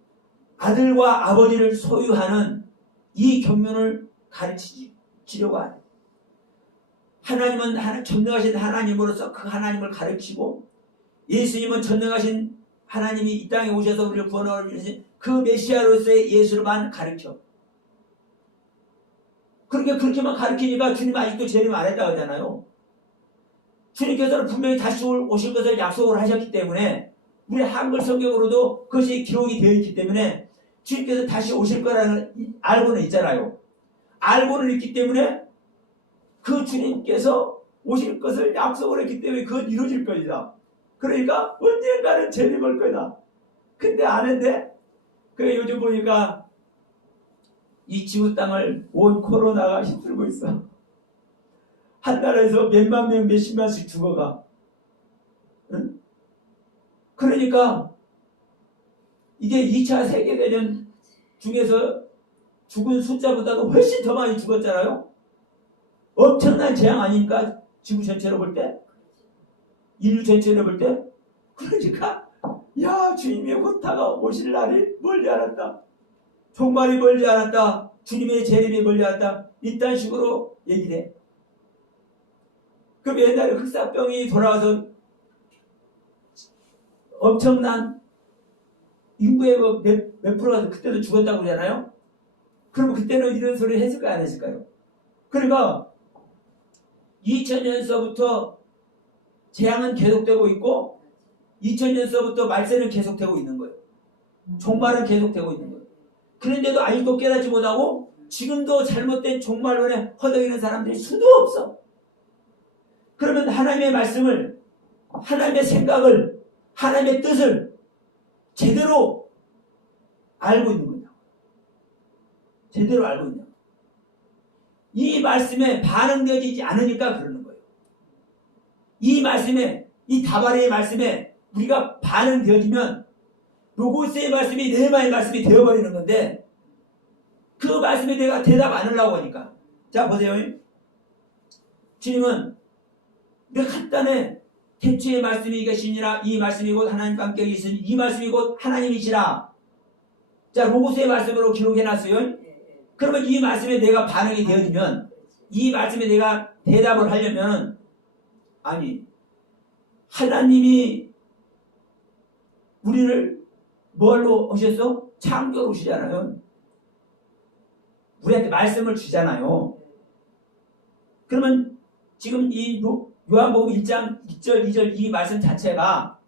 아들과 아버지를 소유하는 이 경륜을 가르치려고 하는 하나님은 전능하신 하나님으로서 그 하나님을 가르치고 예수님은 전능하신 하나님이 이 땅에 오셔서 우리를 구원하러 주신 그 메시아로서의 예수로만 가르쳐. 그렇게만 가르치니까 주님 아직도 재림 안 했다고 하잖아요. 주님께서는 분명히 다시 오실 것을 약속을 하셨기 때문에 우리 한글 성경으로도 그것이 기록이 되어 있기 때문에 주님께서 다시 오실 거라는 알고는 있잖아요. 알고는 있기 때문에 그 주님께서 오실 것을 약속을 했기 때문에 그건 이루어질 것이다. 그러니까 언젠가는 재림할 거다. 근데 안 했는데 그래 요즘 보니까 이 지구 땅을 온 코로나가 휩쓸고 있어. 한 나라에서 몇만 명, 몇십만씩 죽어가. 응? 그러니까 이게 2차 세계대전 중에서 죽은 숫자보다도 훨씬 더 많이 죽었잖아요. 엄청난 재앙 아닙니까? 지구 전체로 볼 때? 인류 전체로 볼 때? 그러니까 야 주님이 곧 다가오실 날이 멀지 않았다. 종말이 멀지 않았다. 주님의 재림이 멀지 않았다. 이딴 식으로 얘기를 해. 그럼 옛날에 흑사병이 돌아와서 엄청난 인구의 몇 프로가 그때도 죽었다고 그러잖아요. 그러면 그때는 이런 소리를 했을까요? 안 했을까요? 그러니까 2000년서부터 재앙은 계속되고 있고 2000년서부터 말세는 계속되고 있는 거예요. 종말은 계속되고 있는 거예요. 그런데도 아직도 깨닫지 못하고 지금도 잘못된 종말론에 허덕이는 사람들이 수도 없어. 그러면 하나님의 말씀을, 하나님의 생각을, 하나님의 뜻을 제대로 알고 있는 거냐? 제대로 알고 있냐? 이 말씀에 반응되지 않으니까 그러는 거예요. 이 말씀에, 이 다발의 말씀에 우리가 반응되어지면 로고스의 말씀이 레마의 말씀이 되어버리는 건데 그 말씀에 내가 대답 안 하려고 하니까. 자 보세요. 주님은 내 간단해. 태초의 말씀이 이것이니라. 이 말씀이 곧 하나님과 함께 있으니 이 말씀이 곧 하나님이시라. 자 로고스의 말씀으로 기록해놨어요. 그러면 이 말씀에 내가 반응이 되어지면 이 말씀에 내가 대답을 하려면 아니 하나님이 우리를 뭘로 오셨어? 창조로 오시잖아요. 우리한테 말씀을 주잖아요. 그러면 지금 이 요한복음 1장 1절 2절 이 말씀 자체가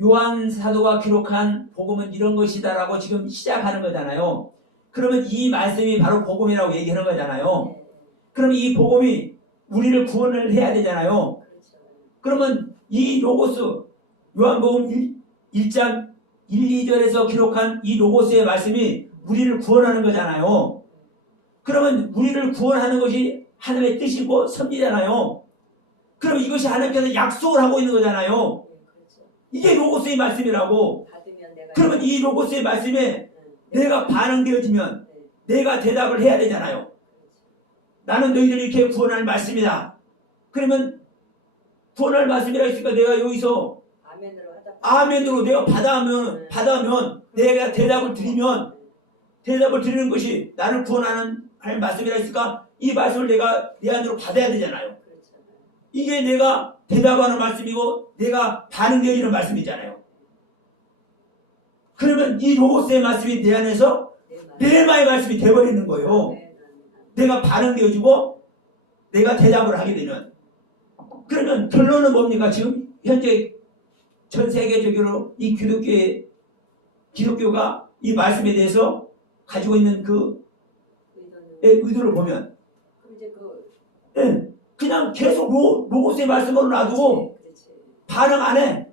요한 사도가 기록한 복음은 이런 것이다라고 지금 시작하는 거잖아요. 그러면 이 말씀이 바로 복음이라고 얘기하는 거잖아요. 그러면 이 복음이 우리를 구원을 해야 되잖아요. 그러면 이 로고스 요한복음 1장 1, 2절에서 기록한 이 로고스의 말씀이 우리를 구원하는 거잖아요. 그러면 우리를 구원하는 것이 하나님의 뜻이고 섭리잖아요. 그럼 이것이 하나님께서 약속을 하고 있는 거잖아요. 이게 로고스의 말씀이라고. 그러면 이 로고스의 말씀에 내가 반응되어지면 내가 대답을 해야 되잖아요. 나는 너희들을 이렇게 구원할 말씀이다. 그러면 구원할 말씀이라 했으니까 내가 여기서 아멘으로 내가 받아면 내가 대답을 드리는 것이 나를 구원하는 할 말씀이라 했으니까 이 말씀을 내가 내 안으로 받아야 되잖아요. 이게 내가 대답하는 말씀이고 내가 반응되어지는 말씀이잖아요. 그러면 이 로고스의 말씀이 내 안에서 레마의 말씀이 되어버리는 거예요. 내가 반응되어지고 내가 대답을 하게 되면. 그러면 결론은 뭡니까? 지금 현재 전 세계적으로 이 기독교가 이 말씀에 대해서 가지고 있는 그 의도를 보면 그냥 계속 로고스의 말씀으로 놔두고 반응 안 해.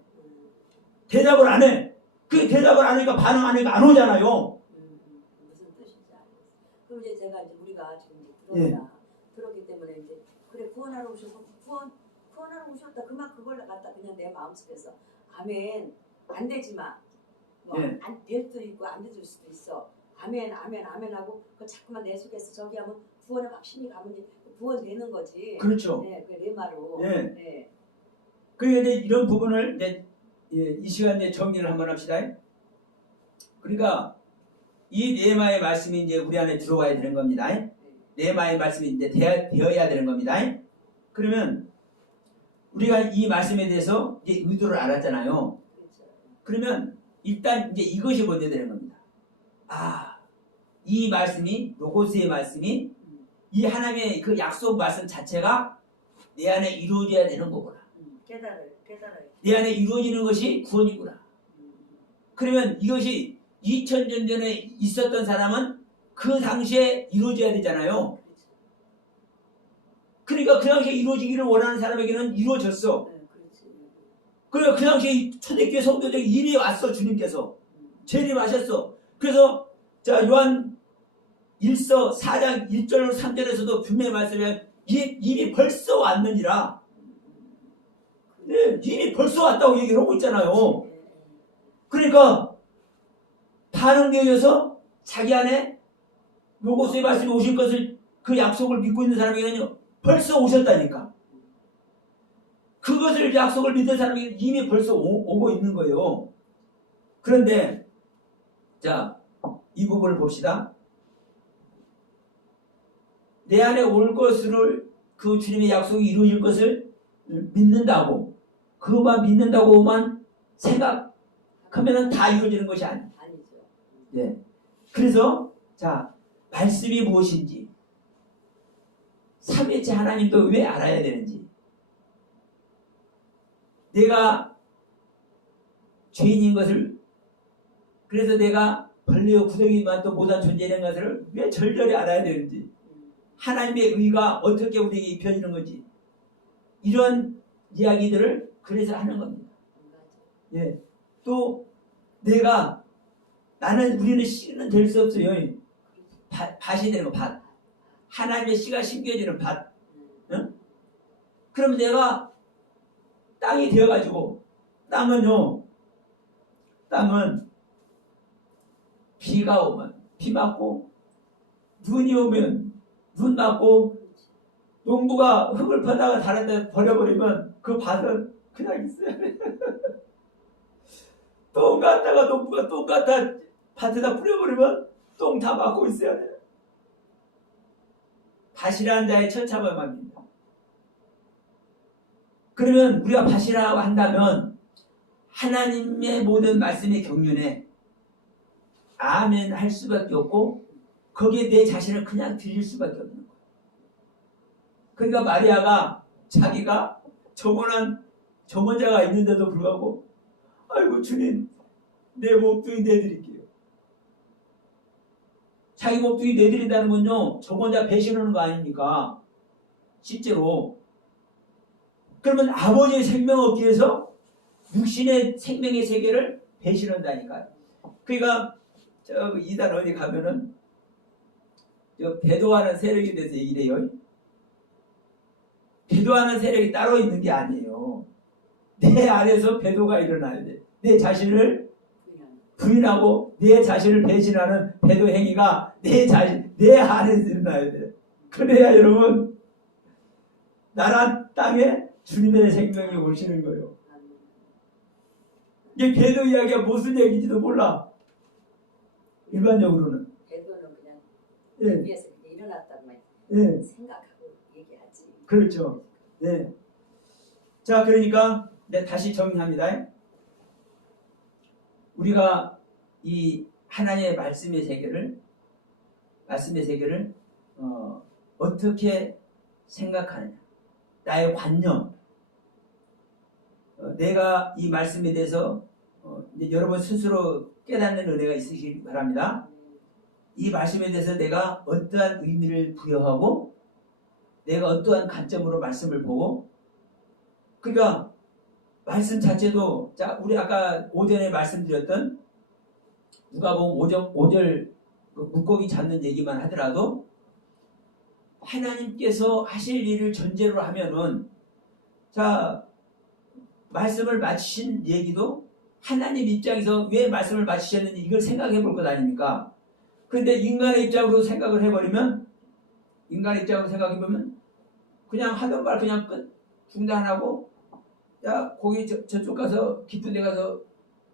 대답을 안 해. 그 대답을 안 하니까 반응 안 하니까 안 오잖아요. 무슨 뜻인지 알겠어요. 그럼 이제 제가 이제 우리가 지금 들었기 때문에 이제 그래 구원하러 오셔서 구원하러 오셨다. 그만 그걸 갖다 그냥 내 마음속에서 아멘 안 되지만 안 될 수도 있고 안 될 수도 있어. 아멘 하고 그 자꾸만 내 속에서 저기 하면 구원에 확신이 가면 구원되는 거지. 그렇죠. 네, 그 레마로. 네. 그러니까 이런 부분을 이제 이 시간에 정리를 한번 합시다. 그러니까 이 레마의 말씀이 이제 우리 안에 들어와야 되는 겁니다. 레마의 말씀이 이제 되어야 되는 겁니다. 그러면 우리가 이 말씀에 대해서 이제 의도를 알았잖아요. 그러면 일단 이제 이것이 먼저 되는 겁니다. 이 말씀이 로고스의 말씀이 이 하나님의 그 약속 말씀 자체가 내 안에 이루어져야 되는 거구나. 깨달아요. 내 안에 이루어지는 것이 구원이구나. 그러면 이것이 2000년 전에 있었던 사람은 그 당시에 이루어져야 되잖아요. 그러니까 그 당시에 이루어지기를 원하는 사람에게는 이루어졌어. 그러니까 그 당시에 초대교회 성도들이 이미 왔어. 주님께서 재림하셨어. 그래서 자 요한 1서 4장 1절 3절에서도 분명히 말씀해 이미 벌써 왔느니라. 이미 벌써 왔다고 얘기를 하고 있잖아요. 그러니까 반응되어서 자기 안에 로고스의 말씀이 오실 것을 그 약속을 믿고 있는 사람에게는요 벌써 오셨다니까. 그것을 약속을 믿는 사람에게는 이미 벌써 오고 있는 거예요. 그런데 자 이 부분을 봅시다. 내 안에 올 것을 그 주님의 약속이 이루어질 것을 믿는다고 그것만 믿는다고만 생각하면 그러면은 다 이루어지는 것이 아니죠. 예. 그래서 자, 말씀이 무엇인지, 삼위일체 하나님도 왜 알아야 되는지, 내가 죄인인 것을, 그래서 내가 벌레요 구덩이만 또 못한 존재라는 것을 왜 절절히 알아야 되는지, 하나님의 의가 어떻게 우리에게 입혀지는 건지, 이런 이야기들을 그래서 하는 겁니다. 예. 또 우리는 씨는 될 수 없어요. 밭이 되는 거, 밭. 하나님의 씨가 심겨지는 밭. 응? 그럼 내가 땅이 되어가지고, 땅은 비가 오면 비 맞고, 눈이 오면 눈 맞고, 농부가 흙을 퍼다가 다른 데 버려버리면 그 밭은 그냥 있어요. 똥 갖다가 농부가 똥 갖다 밭에다 뿌려버리면 똥 다 맞고 있어야 돼요. 밭이라는 자의 천차만별입니다. 그러면 우리가 밭이라고 한다면 하나님의 모든 말씀의 경륜에 아멘 할 수밖에 없고, 거기에 내 자신을 그냥 드릴 수밖에 없는 거예요. 그러니까 마리아가 자기가 정원자가 있는데도 불구하고, 아이고 주님, 내 몸뚱이 내드릴게요. 자기 몸뚱이 내드린다는 건요, 정원자 배신하는 거 아닙니까? 실제로. 그러면 아버지의 생명 얻기 위해서 육신의 생명의 세계를 배신한다니까요. 그러니까 저 이단 어디 가면은 저 배도하는 세력에 대해서 얘기를 해요. 배도하는 세력이 따로 있는 게 아니에요. 내 안에서 배도가 일어나야 돼. 내 자신을 부인하고 내 자신을 배신하는 배도 행위가 내 안에서 일어나야 돼. 그래야 여러분, 나란 땅에 주님의 생명이 오시는 거예요. 이게 배도 이야기가 무슨 얘기인지도 몰라. 일반적으로는. 배도는 그냥 예. 위에서 일어났다만 예. 생각하고 얘기하지. 그렇죠. 네. 자, 그러니까 다시 정리합니다. 우리가 이 하나님의 말씀의 세계를 어떻게 생각하느냐, 나의 관념, 내가 이 말씀에 대해서 이제 여러분 스스로 깨닫는 은혜가 있으시기 바랍니다. 이 말씀에 대해서 내가 어떠한 의미를 부여하고, 내가 어떠한 관점으로 말씀을 보고, 그러니까 말씀 자체도, 자, 우리 아까 오전에 말씀드렸던 누가복음 5절 물고기 잡는 얘기만 하더라도 하나님께서 하실 일을 전제로 하면은, 자, 말씀을 마치신 얘기도 하나님 입장에서 왜 말씀을 마치셨는지 이걸 생각해 볼 것 아닙니까? 그런데 인간의 입장으로 생각을 해버리면, 그냥 하던 말 그냥 중단하고, 야, 거기 저쪽 가서 깊은 데 가서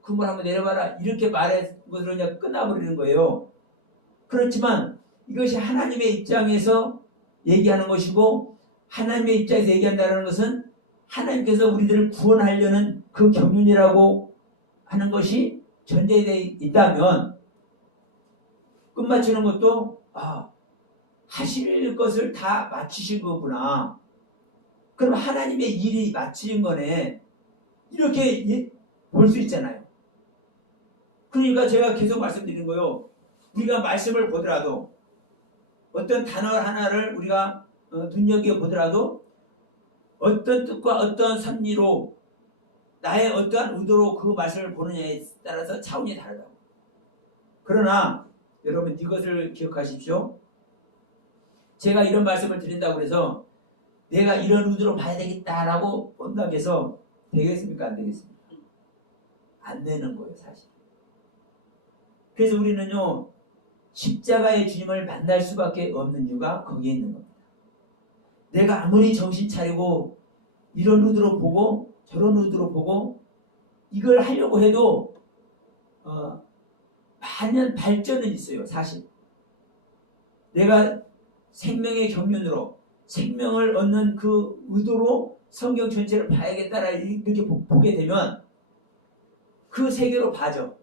그물 한번 내려봐라, 이렇게 말한 것으로 그냥 끝나버리는 거예요. 그렇지만 이것이 하나님의 입장에서 얘기하는 것이고, 하나님의 입장에서 얘기한다는 것은 하나님께서 우리들을 구원하려는 그 경륜이라고 하는 것이 전제되어 있다면, 끝마치는 것도 하실 것을 다 마치신 거구나, 그럼 하나님의 일이 마치는 거네, 이렇게 볼 수 있잖아요. 그러니까 제가 계속 말씀드리는 거예요. 우리가 말씀을 보더라도, 어떤 단어 하나를 우리가 눈여겨보더라도 어떤 뜻과 어떤 섭리로, 나의 어떠한 의도로 그 말씀을 보느냐에 따라서 차원이 다르다고. 그러나 여러분, 이것을 기억하십시오. 제가 이런 말씀을 드린다고 해서 내가 이런 의도로 봐야 되겠다라고 본다고 해서 되겠습니까? 안 되겠습니까? 안 되는 거예요, 사실. 그래서 우리는요, 십자가의 주님을 만날 수밖에 없는 이유가 거기에 있는 겁니다. 내가 아무리 정신 차리고 이런 의도로 보고 저런 의도로 보고 이걸 하려고 해도 많은 발전은 있어요, 사실. 내가 생명의 경륜으로 생명을 얻는 그 의도로 성경 전체를 봐야겠다라 이렇게 보게 되면, 그 세계로 빠져.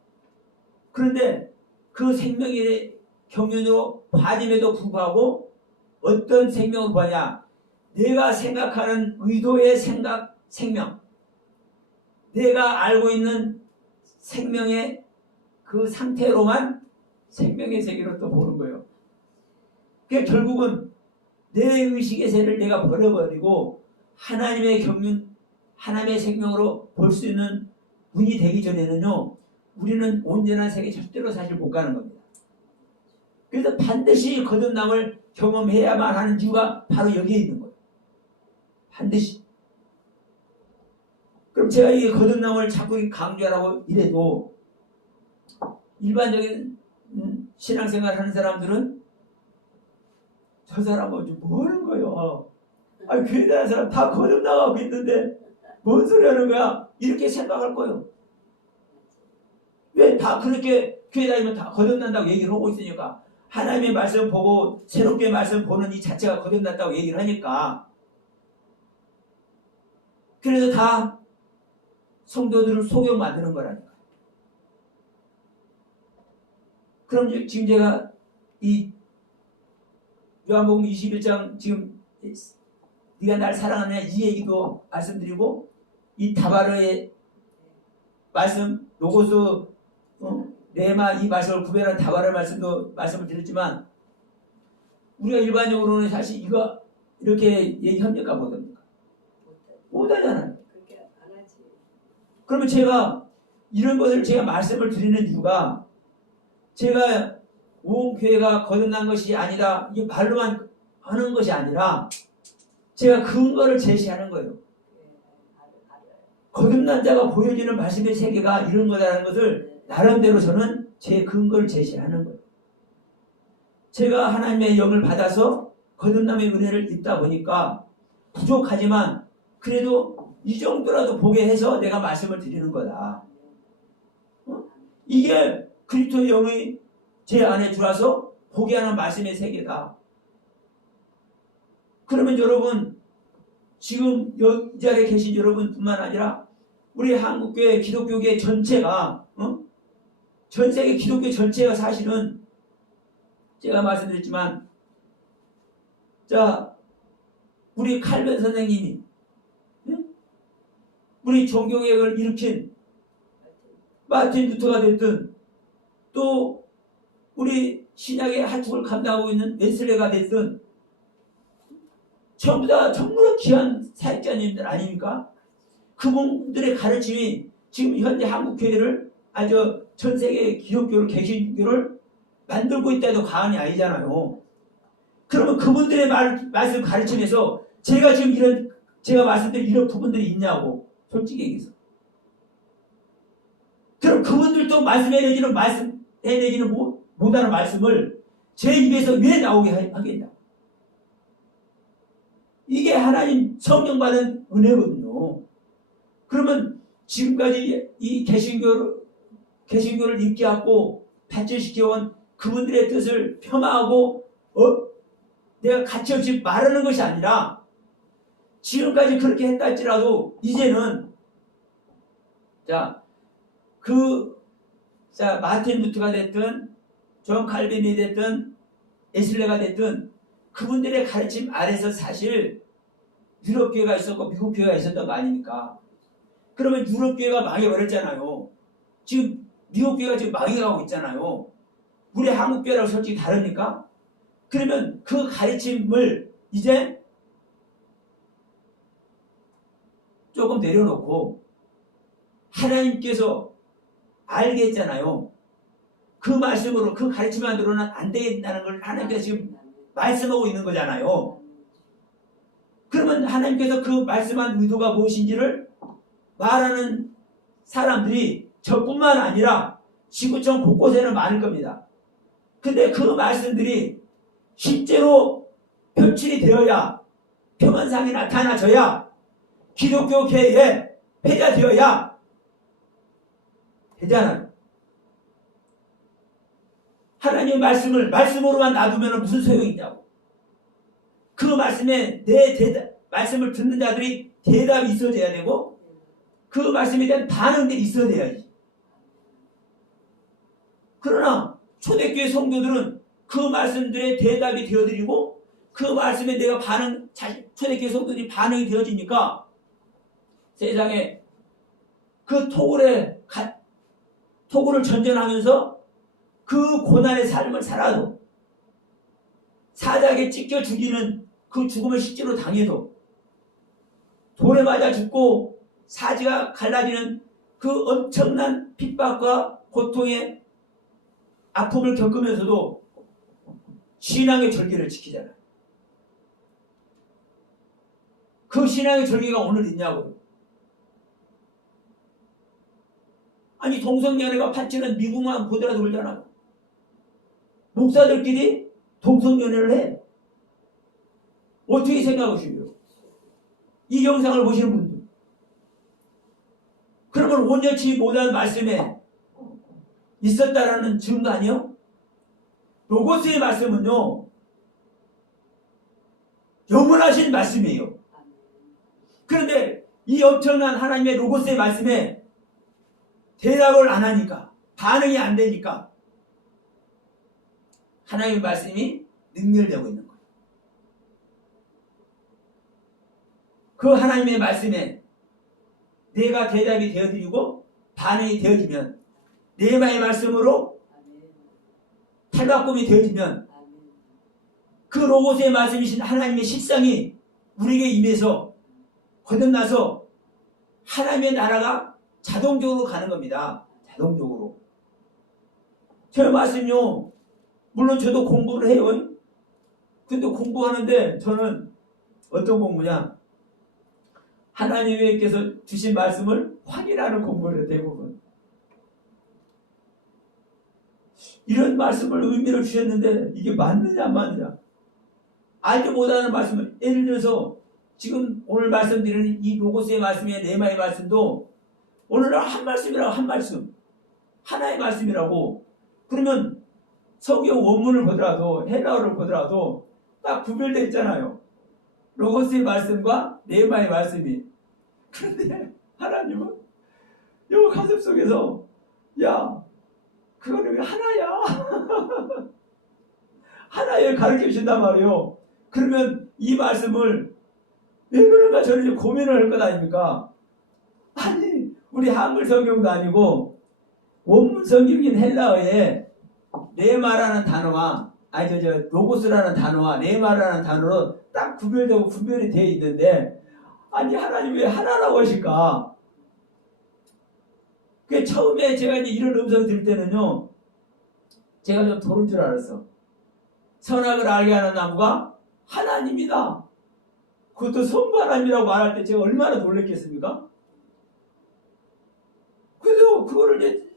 그런데 그 생명의 경륜으로 빠짐에도 불구하고 어떤 생명을 보냐? 내가 생각하는 의도의 생명, 내가 알고 있는 생명의 그 상태로만 생명의 세계로 또 보는 거예요. 그러니까 결국은 내 의식의 세를 내가 버려버리고 하나님의 경륜, 하나님의 생명으로 볼 수 있는 분이 되기 전에는요, 우리는 온전한 세계 절대로 사실 못 가는 겁니다. 그래서 반드시 거듭남을 경험해야만 하는 이유가 바로 여기에 있는 거예요. 반드시. 그럼 제가 이 거듭남을 자꾸 강조하라고 이래도 일반적인 신앙생활 하는 사람들은 저 사람은 뭐 하는 거예요? 아니, 교회 다니는 사람 다 거듭나가고 있는데 뭔 소리 하는 거야? 이렇게 생각할 거예요. 왜 다 그렇게 교회 다니면 다 거듭난다고 얘기를 하고 있으니까. 하나님의 말씀 보고 새롭게 말씀 보는 이 자체가 거듭났다고 얘기를 하니까. 그래서 다 성도들을 속여 만드는 거라니까. 그럼 지금 제가 이 요한복음 21장 지금 네가 날 사랑하느냐 이 얘기도 말씀드리고 이 다바르의 말씀 로고스 레마 이 말씀을 구별한 다바르의 말씀도 말씀을 드렸지만 우리가 일반적으로는 사실 이거 이렇게 얘기합니까 못합니까? 못하잖아요. 그렇게 안 하지. 그러면 제가 이런 것을 제가 말씀을 드리는 이유가 제가 온 교회가 거듭난 것이 아니라 이게 말로만 하는 것이 아니라 제가 근거를 제시하는 거예요. 거듭난 자가 보여지는 말씀의 세계가 이런 거다라는 것을 나름대로 저는 제 근거를 제시하는 거예요. 제가 하나님의 영을 받아서 거듭남의 은혜를 입다 보니까 부족하지만 그래도 이 정도라도 보게 해서 내가 말씀을 드리는 거다. 이게 그리스도의 영이 제 안에 들어와서 보게 하는 말씀의 세계다. 그러면 여러분 지금 이 자리에 계신 여러분뿐만 아니라 우리 한국교회 기독교계 전체가 전 세계 기독교 전체가 사실은 제가 말씀드렸지만 자 우리 칼빈 선생님이 우리 종교개혁을 일으킨 마틴 루터가 됐든 또 우리 신약의 한축을 감당하고 있는 웨슬레가 됐든 전부 다 정말 귀한 사역자님들 아닙니까? 그분들의 가르침이 지금 현재 한국교회를 아주 전 세계 기독교를 개신교를 만들고 있다 해도 과언이 아니잖아요. 그러면 그분들의 말씀 가르침에서 제가 지금 제가 말씀드린 이런 부분들이 있냐고 솔직히 얘기해서. 그럼 그분들도 해내지는 못하는 말씀을 제 입에서 왜 나오게 하겠냐. 이게 하나님 성령 받은 은혜거든요. 그러면 지금까지 이 개신교를 있게 하고 발전시켜온 그분들의 뜻을 폄하하고 내가 가치없이 말하는 것이 아니라 지금까지 그렇게 했다 할지라도 이제는 마틴 루터가 됐든 존 칼빈이 됐든 에슬레가 됐든 그분들의 가르침 아래서 사실 유럽교회가 있었고 미국교회가 있었던 거 아닙니까? 그러면 유럽교회가 망해버렸잖아요. 지금 미국교회가 지금 망해가고 있잖아요. 우리 한국교회라고 솔직히 다릅니까? 그러면 그 가르침을 이제 조금 내려놓고 하나님께서 알게 했잖아요. 그 말씀으로 그 가르침만으로는 안 되겠다는 걸 하나님께서 지금 말씀하고 있는 거잖아요. 그러면 하나님께서 그 말씀한 의도가 무엇인지를 말하는 사람들이 저뿐만 아니라 지구촌 곳곳에는 많을 겁니다. 근데 그 말씀들이 실제로 표출이 되어야 평안상이 나타나져야 기독교 계에 회자되어야 되잖아요. 하나님의 말씀으로만 놔두면 무슨 소용이 있냐고. 그 말씀에 말씀을 듣는 자들이 대답이 있어져야 되고 그 말씀에 대한 반응들이 있어야 돼야지. 그러나 초대교회 성도들은 그 말씀들의 대답이 되어드리고 그 말씀에 내가 초대교회 성도들이 반응이 되어지니까 세상에 그 토굴을 전전하면서 그 고난의 삶을 살아도 사자에게 찢겨 죽이는 그 죽음을 실제로 당해도 돌에 맞아 죽고 사지가 갈라지는 그 엄청난 핍박과 고통의 아픔을 겪으면서도 신앙의 절개를 지키잖아요. 그 신앙의 절개가 오늘 있냐고요. 아니 동성연애가 파치는 미국만 보더라도 그러잖아. 목사들끼리 동성연애를 해. 어떻게 생각하시고요? 이 영상을 보시는 분들. 그러면 온전치 못한 말씀에 있었다라는 증거 아니요? 로고스의 말씀은요, 영원하신 말씀이에요. 그런데 이 엄청난 하나님의 로고스의 말씀에 대답을 안 하니까, 반응이 안 되니까 하나님의 말씀이 능멸되고 있는 거예요. 그 하나님의 말씀에 내가 대답이 되어드리고 반응이 되어지면, 네마의 말씀으로 탈바꿈이 되어지면 그 로고스의 말씀이신 하나님의 식상이 우리에게 임해서 거듭나서 하나님의 나라가 자동적으로 가는 겁니다. 자동적으로. 저 말씀요, 물론 저도 공부를 해요. 근데 공부하는데 저는 어떤 공부냐, 하나님께서 주신 말씀을 확인하는 공부를 해요. 대부분 이런 말씀을 의미를 주셨는데 이게 맞느냐 안 맞느냐, 알지 못하는 말씀을, 예를 들어서 지금 오늘 말씀드리는 이 로고스의 말씀의 네마의 말씀도 오늘날 한 말씀이라고, 한 말씀 하나의 말씀이라고, 그러면 성경 원문을 보더라도 헬라어를 보더라도 딱 구별되어 있잖아요. 로고스의 말씀과 네마의 말씀이. 그런데 하나님은 요 가슴 속에서 야, 그거는 왜 하나야? 하나를 가르쳐 주신단 말이에요. 그러면 이 말씀을 왜 그런가 저는 이제 고민을 할 것 아닙니까? 아니, 우리 한글 성경도 아니고 원문 성경인 헬라어에 네마라는 단어와 로고스라는 단어와 네마라는 단어로 딱 구별되고 분별이 되어 있는데, 아니 하나님 왜 하나라고 하실까? 그 처음에 제가 이제 이런 음성 들을 때는요, 제가 좀 도른 줄 알았어. 선악을 알게 하는 나무가 하나님이다. 그것도 성부 하나님이라고 말할 때 제가 얼마나 놀랬겠습니까? 그래서 그거를 이제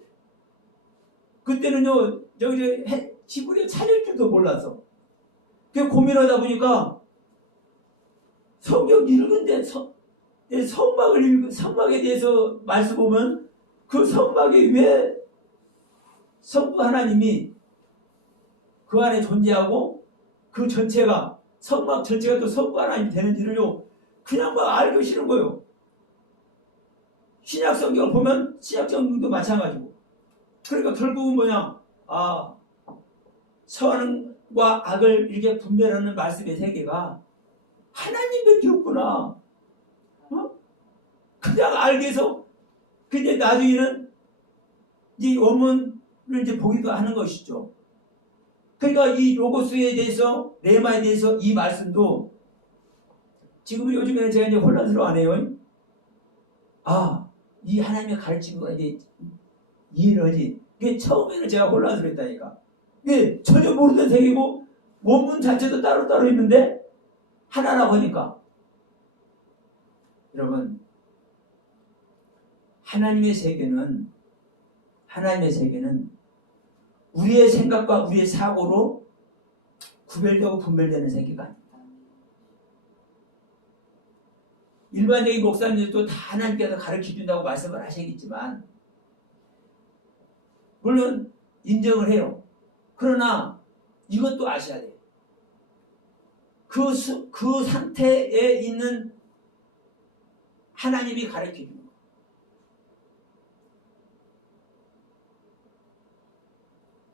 그때는요, 저기 지구를 찾을 줄도 몰랐어. 그 고민하다 보니까 성경 읽은데 성막에 대해서 말씀 보면 그 성막에 왜 성부 하나님이 그 안에 존재하고 그 전체가, 성막 전체가 또 성부 하나님이 되는지를요, 그냥 막 알기 싫은 거예요. 신약 성경을 보면 신약 성경도 마찬가지고. 그러니까 결국은 뭐냐, 선과 악을 이렇게 분별하는 말씀의 세계가 하나님밖에 없구나. 그냥 알게 해서 근데 나중에는 이 원문을 이제 보기도 하는 것이죠. 그러니까 이 로고스에 대해서, 레마에 대해서 이 말씀도 지금 요즘에는 제가 이제 혼란스러워하네요. 이 하나님의 가르침을 이제 이해를 하지. 이게 처음에는 제가 혼란스러웠다니까. 이게 전혀 모르던 세계고 원문 자체도 따로따로 있는데 하나라고 하니까. 여러분, 하나님의 세계는 우리의 생각과 우리의 사고로 구별되고 분별되는 세계가 아닙니다. 일반적인 목사님들도 다 하나님께서 가르쳐준다고 말씀을 하시겠지만, 물론 인정을 해요. 그러나 이것도 아셔야 돼요. 그 상태에 있는 하나님이 가르쳐주는 거예요.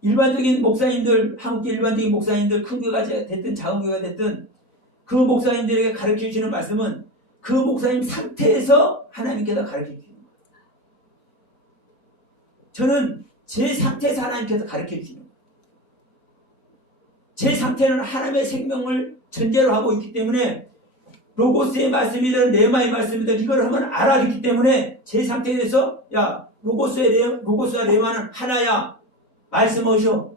일반적인 목사님들, 한국의 일반적인 목사님들, 큰 교회가 됐든 작은 교회가 됐든 그 목사님들에게 가르쳐 주시는 말씀은 그 목사님 상태에서 하나님께서 가르쳐 주시는 거예요. 저는 제 상태에서 하나님께서 가르쳐 주시는 거예요. 제 상태는 하나님의 생명을 전제로 하고 있기 때문에 로고스의 말씀이든 레마의 말씀이든 이걸 하면 알아듣기 때문에 제 상태에 대해서 야 로고스와 레마는 하나야 말씀하셔.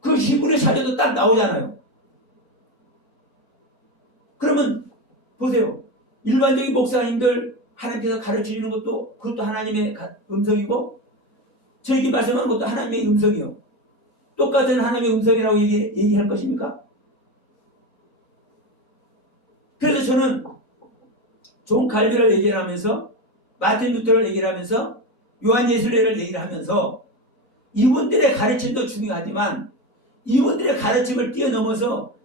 그 히브리 사전도 딱 나오잖아요. 그러면 보세요. 일반적인 목사님들 하나님께서 가르치는 것도 그것도 하나님의 음성이고 저에게 말씀하는 것도 하나님의 음성이요. 똑같은 하나님의 음성이라고 얘기할 것입니까? 그래서 저는 존 칼빈을 얘기를 하면서 마틴 루터를 얘기를 하면서 요한 예술회를 얘기를 하면서 이분들의 가르침도 중요하지만 이분들의 가르침을 뛰어넘어서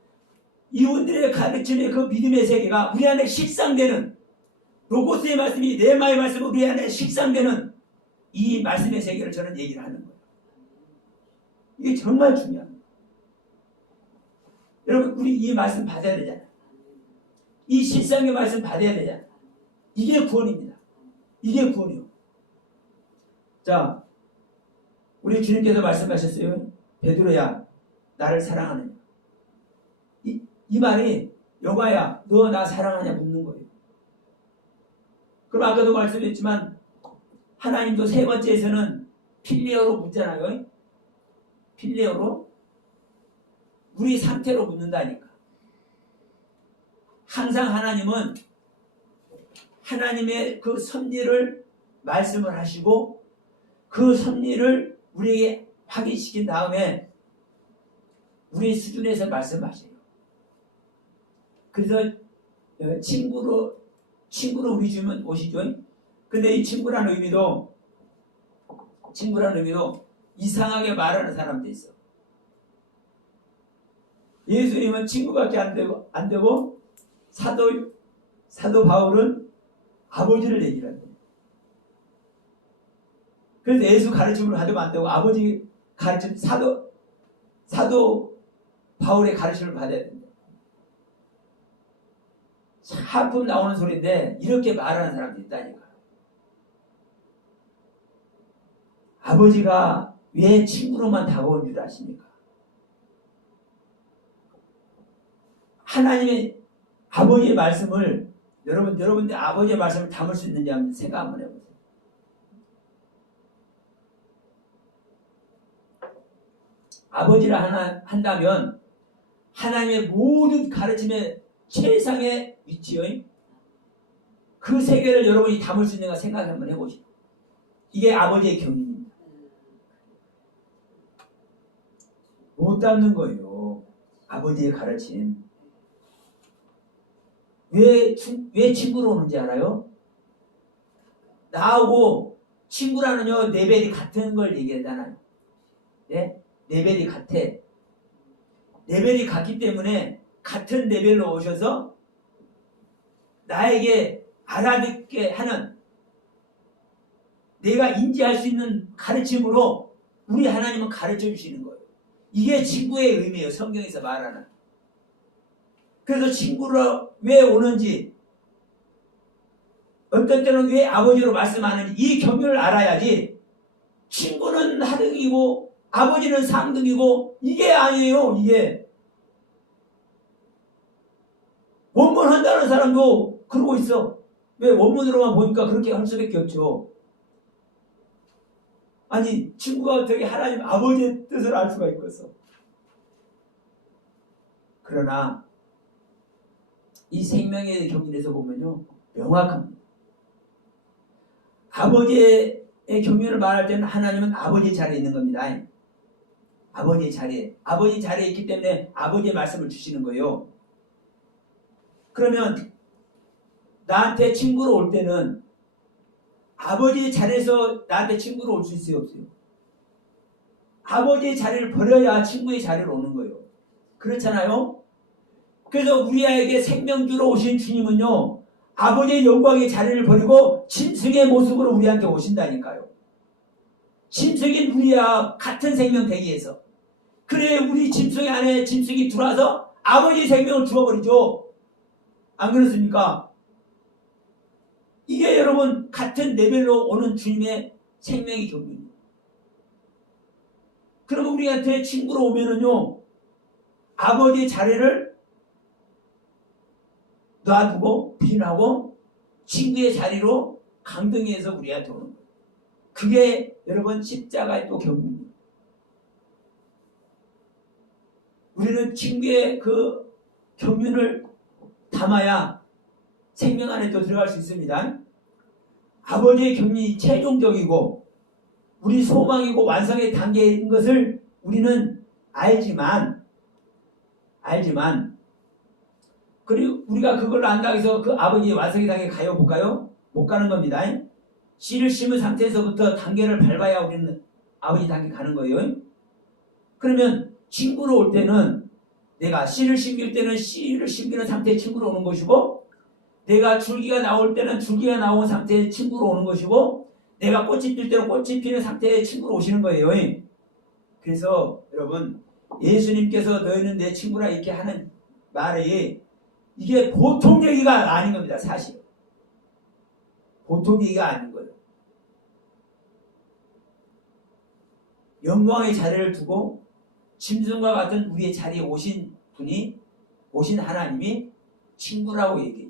이분들의 가르침의 그 믿음의 세계가 우리 안에 식상되는 로고스의 말씀이 레마의 말씀이 우리 안에 식상되는 이 말씀의 세계를 저는 얘기를 하는 거예요. 이게 정말 중요합니다. 여러분 우리 이 말씀 받아야 되잖아요. 이 실상의 말씀 받아야 되잖아요. 이게 구원입니다. 이게 구원이요. 자, 우리 주님께서 말씀하셨어요. 베드로야, 나를 사랑하느냐. 이 말이 여봐야 너 나 사랑하냐 묻는 거예요. 그럼 아까도 말씀드렸지만 하나님도 세 번째에서는 필리어로 묻잖아요. 필리어로 우리 상태로 묻는다니까. 항상 하나님은 하나님의 그 섭리를 말씀을 하시고 그 섭리를 우리에게 확인시킨 다음에 우리 수준에서 말씀하세요. 그래서 친구로 우리 주면 오시죠. 근데 이 친구라는 의미도 이상하게 말하는 사람도 있어. 예수님은 친구밖에 안 되고 사도 바울은 아버지를 얘기를 한대요. 그래서 예수 가르침을 하면 안 되고 아버지 가르침 사도 바울의 가르침을 받아야 된다. 하품 나오는 소리인데 이렇게 말하는 사람도 있다니까. 아버지가 왜 친구로만 다가온 줄 아십니까? 하나님의 아버지의 말씀을 여러분들 아버지의 말씀을 담을 수 있는지 한번 생각 한번 해보세요. 아버지라 한다면 하나님의 모든 가르침의 최상의 위치의 그 세계를 여러분이 담을 수 있는가 생각 한번 해보시죠. 이게 아버지의 경륜입니다. 못 담는 거예요. 아버지의 가르침. 왜 친구로 오는지 알아요? 나하고 친구라는요 레벨이 같은 걸 얘기하잖아요. 네? 레벨이 같아. 레벨이 같기 때문에 같은 레벨로 오셔서 나에게 알아듣게 하는 내가 인지할 수 있는 가르침으로 우리 하나님은 가르쳐 주시는 거예요. 이게 친구의 의미예요. 성경에서 말하는. 그래서 친구로 왜 오는지 어떤 때는 왜 아버지로 말씀하는지 이 경륜을 알아야지 친구는 하등이고 아버지는 상등이고 이게 아니에요. 이게 원문 한다는 사람도 그러고 있어. 왜 원문으로만 보니까 그렇게 할 수밖에 없죠. 아니 친구가 어떻게 하나님 아버지의 뜻을 알 수가 있겠어. 그러나 이 생명의 경륜에서 보면요 명확합니다. 아버지의 경륜을 말할 때는 하나님은 아버지의 자리에 있는 겁니다. 아버지 자리에 있기 때문에 아버지의 말씀을 주시는 거예요. 그러면 나한테 친구로 올 때는 아버지의 자리에서 나한테 친구로 올 수 있어요, 없어요? 아버지의 자리를 버려야 친구의 자리로 오는 거예요. 그렇잖아요? 그래서 우리에게 생명 주러 오신 주님은요 아버지의 영광의 자리를 버리고 짐승의 모습으로 우리한테 오신다니까요. 짐승인 우리와 같은 생명 되기 위해서. 그래 우리 짐승 안에 짐승이 들어와서 아버지 생명을 주어버리죠. 안 그렇습니까? 이게 여러분 같은 레벨로 오는 주님의 생명의 경륜이에요. 그러면 우리한테 친구로 오면은요, 아버지의 자리를 놔두고 부인하고 친구의 자리로 강등해서 우리한테 오는 거예요. 그게 여러분 십자가의 또 경륜이에요. 우리는 친구의 그 경륜을 담아야 생명 안에 또 들어갈 수 있습니다. 아버지의 경륜이 최종적이고 우리 소망이고 완성의 단계인 것을 우리는 알지만 그리고 우리가 그걸 안다고 해서 그 아버지의 완성의 단계에 가요 볼까요? 못 가는 겁니다. 씨를 심은 상태에서부터 단계를 밟아야 우리는 아버지 단계 가는 거예요. 그러면 친구로 올 때는 내가 씨를 심길 때는 씨를 심기는 상태의 친구로 오는 것이고, 내가 줄기가 나올 때는 줄기가 나온 상태의 친구로 오는 것이고, 내가 꽃이 필 때는 꽃이 피는 상태의 친구로 오시는 거예요. 그래서 여러분, 예수님께서 너희는 내 친구라 이렇게 하는 말이 이게 보통 얘기가 아닌 겁니다. 사실 보통 얘기가 아닌 거예요. 영광의 자리를 두고 짐승과 같은 우리의 자리에 오신 분이, 오신 하나님이 친구라고 얘기해요.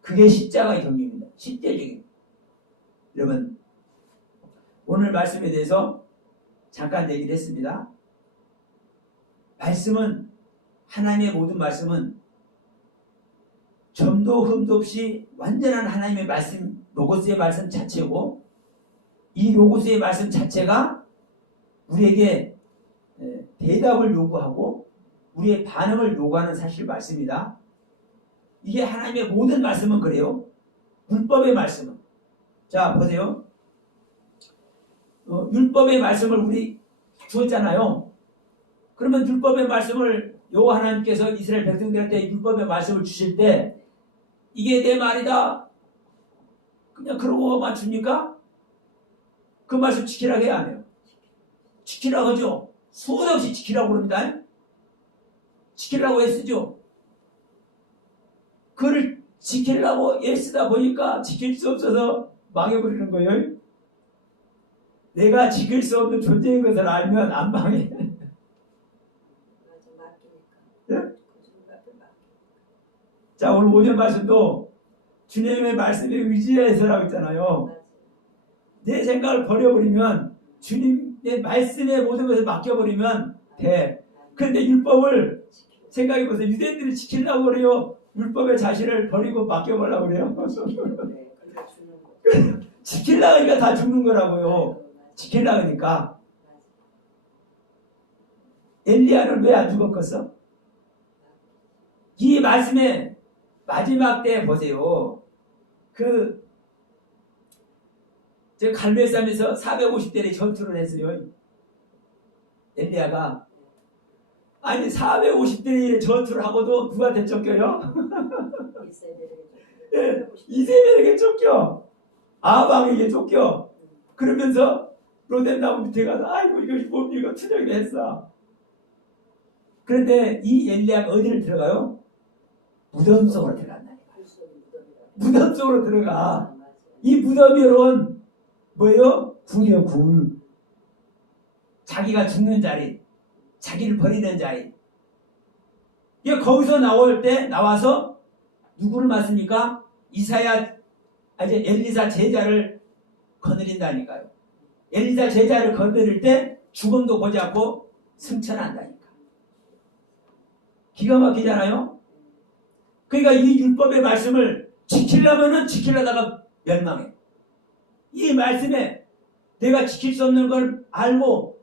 그게 십자가의 경륜입니다. 실제적인. 여러분, 오늘 말씀에 대해서 잠깐 얘기를 했습니다. 말씀은, 하나님의 모든 말씀은 점도 흠도 없이 완전한 하나님의 말씀, 로고스의 말씀 자체고, 이 로고스의 말씀 자체가 우리에게 대답을 요구하고 우리의 반응을 요구하는 사실 말씀이다. 이게 하나님의 모든 말씀은 그래요. 율법의 말씀은. 자, 보세요. 율법의 말씀을 우리 주었잖아요. 그러면 율법의 말씀을 여호와 하나님께서 이스라엘 백성들한테 율법의 말씀을 주실 때 이게 내 말이다 그냥 그러고만 줍니까? 그 말씀 지키라고 해야 안 해요? 지키라고 하죠. 수도 없이 지키라고 그럽니다. 지키라고 애쓰죠. 그를 지키려고 애쓰다 보니까 지킬 수 없어서 망해버리는 거예요. 내가 지킬 수 없는 존재인 것을 알면 안 망해. 예? 자, 오늘 오전 말씀도 주님의 말씀에 의지해서라고 했잖아요. 내 생각을 버려버리면 주님의 말씀에 모든 것을 맡겨버리면 돼. 그런데 율법을 생각해보세요. 유대인들이 지키려고 그래요? 율법의 자신을 버리고 맡겨보려고 그래요? 지키려고 하니까 다 죽는 거라고요. 지키려고 하니까. 엘리야는 왜 안 죽었겠어? 이 말씀의 마지막 때 보세요. 저 갈멜산에서 450대의 전투를 했어요. 엘리야가. 아니 450대의 전투를 하고도 누구한테 쫓겨요? 네, 이세벨에게 쫓겨. 아방에게 쫓겨. 그러면서 로덴나무 밑에 가서 아이고 이것이 뭡니까? 투정이 했어. 그런데 이 엘리야가 어디를 들어가요? 무덤 속으로 들어간다니까. 무덤 속으로 들어가. 이 무덤이론 뭐예요? 굴이요, 굴. 자기가 죽는 자리, 자기를 버리는 자리. 이게 거기서 나올 때 나와서 누구를 맞습니까? 엘리사 제자를 거느린다니까요. 엘리사 제자를 거느릴 때 죽음도 보지 않고 승천한다니까. 기가 막히잖아요. 그러니까 이 율법의 말씀을 지키려면은 지키려다가 멸망해. 이 말씀에 내가 지킬 수 없는 걸 알고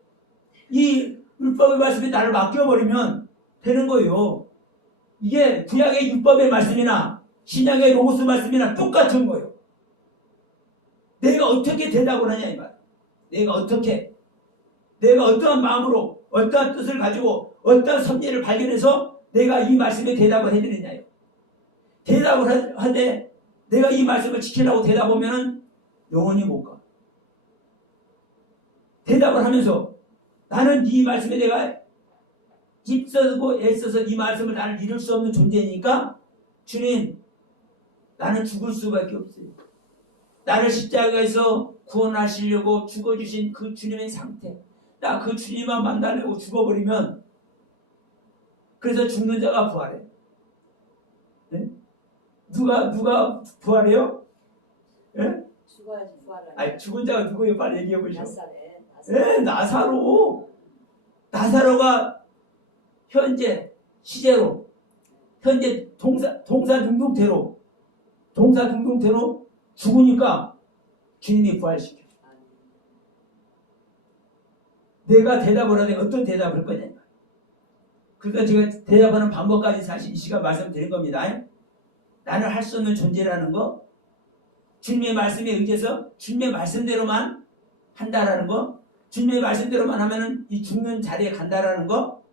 이 율법의 말씀에 나를 맡겨버리면 되는 거예요. 이게 구약의 율법의 말씀이나 신약의 로고스 말씀이나 똑같은 거예요. 내가 어떻게 대답을 하냐 이 말. 내가 어떠한 마음으로 어떠한 뜻을 가지고 어떠한 섭리를 발견해서 내가 이 말씀에 대답을 해드리냐요. 대답을 하되 내가 이 말씀을 지키려고 대답하면 영원히 못 가. 대답을 하면서 나는 이 말씀에 내가 힘써고 애써서 이 말씀을 나를 이룰 수 없는 존재니까 주님 나는 죽을 수밖에 없어요. 나를 십자가에서 구원하시려고 죽어주신 그 주님의 상태, 나 그 주님만 만나려고 죽어버리면 그래서 죽는 자가 부활해. 네? 누가 부활해요? 네? 죽어야지 부활을. 아니 죽은 자가 누구예요? 빨리 얘기해 보시오. 나사렛. 네, 나사로가 현재 시제로 현재 동사 능동태로 죽으니까 주님이 부활시켜. 내가 대답을 하되 어떤 대답을 할 거냐. 그러니까 제가 대답하는 방법까지 사실 이 시간 말씀드린 겁니다. 나는 할 수 없는 존재라는 거, 주님의 말씀에 의지해서 주님의 말씀대로만 한다라는 거, 주님의 말씀대로만 하면은 이 죽는 자리에 간다라는 거,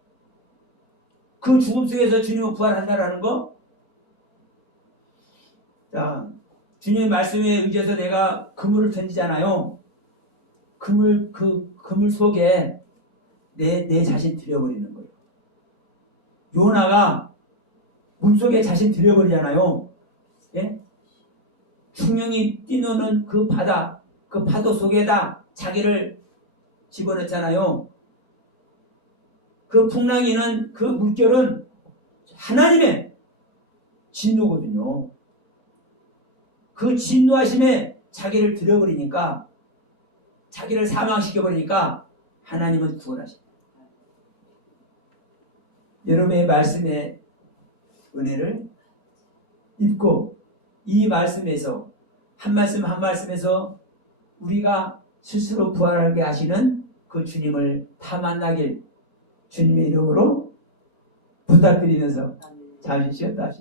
그 죽음 속에서 주님은 부활한다라는 거. 자, 주님의 말씀에 의지해서 내가 그물을 던지잖아요. 그 그물 속에 내 자신 들여버리는 거예요. 요나가 물속에 자신 들여버리잖아요. 예? 충령이 뛰노는 그 바다, 그 파도 속에다 자기를 집어넣잖아요. 그 풍랑이는 그 물결은 하나님의 진노거든요. 그 진노하심에 자기를 들여버리니까, 자기를 사망시켜버리니까 하나님은 구원하십니다. 여러분의 말씀의 은혜를 입고 이 말씀에서 한 말씀 한 말씀에서 우리가 스스로 부활하게 하시는 그 주님을 다 만나길 주님의 이름으로 부탁드리면서 잠시 쉬었다 하십시오.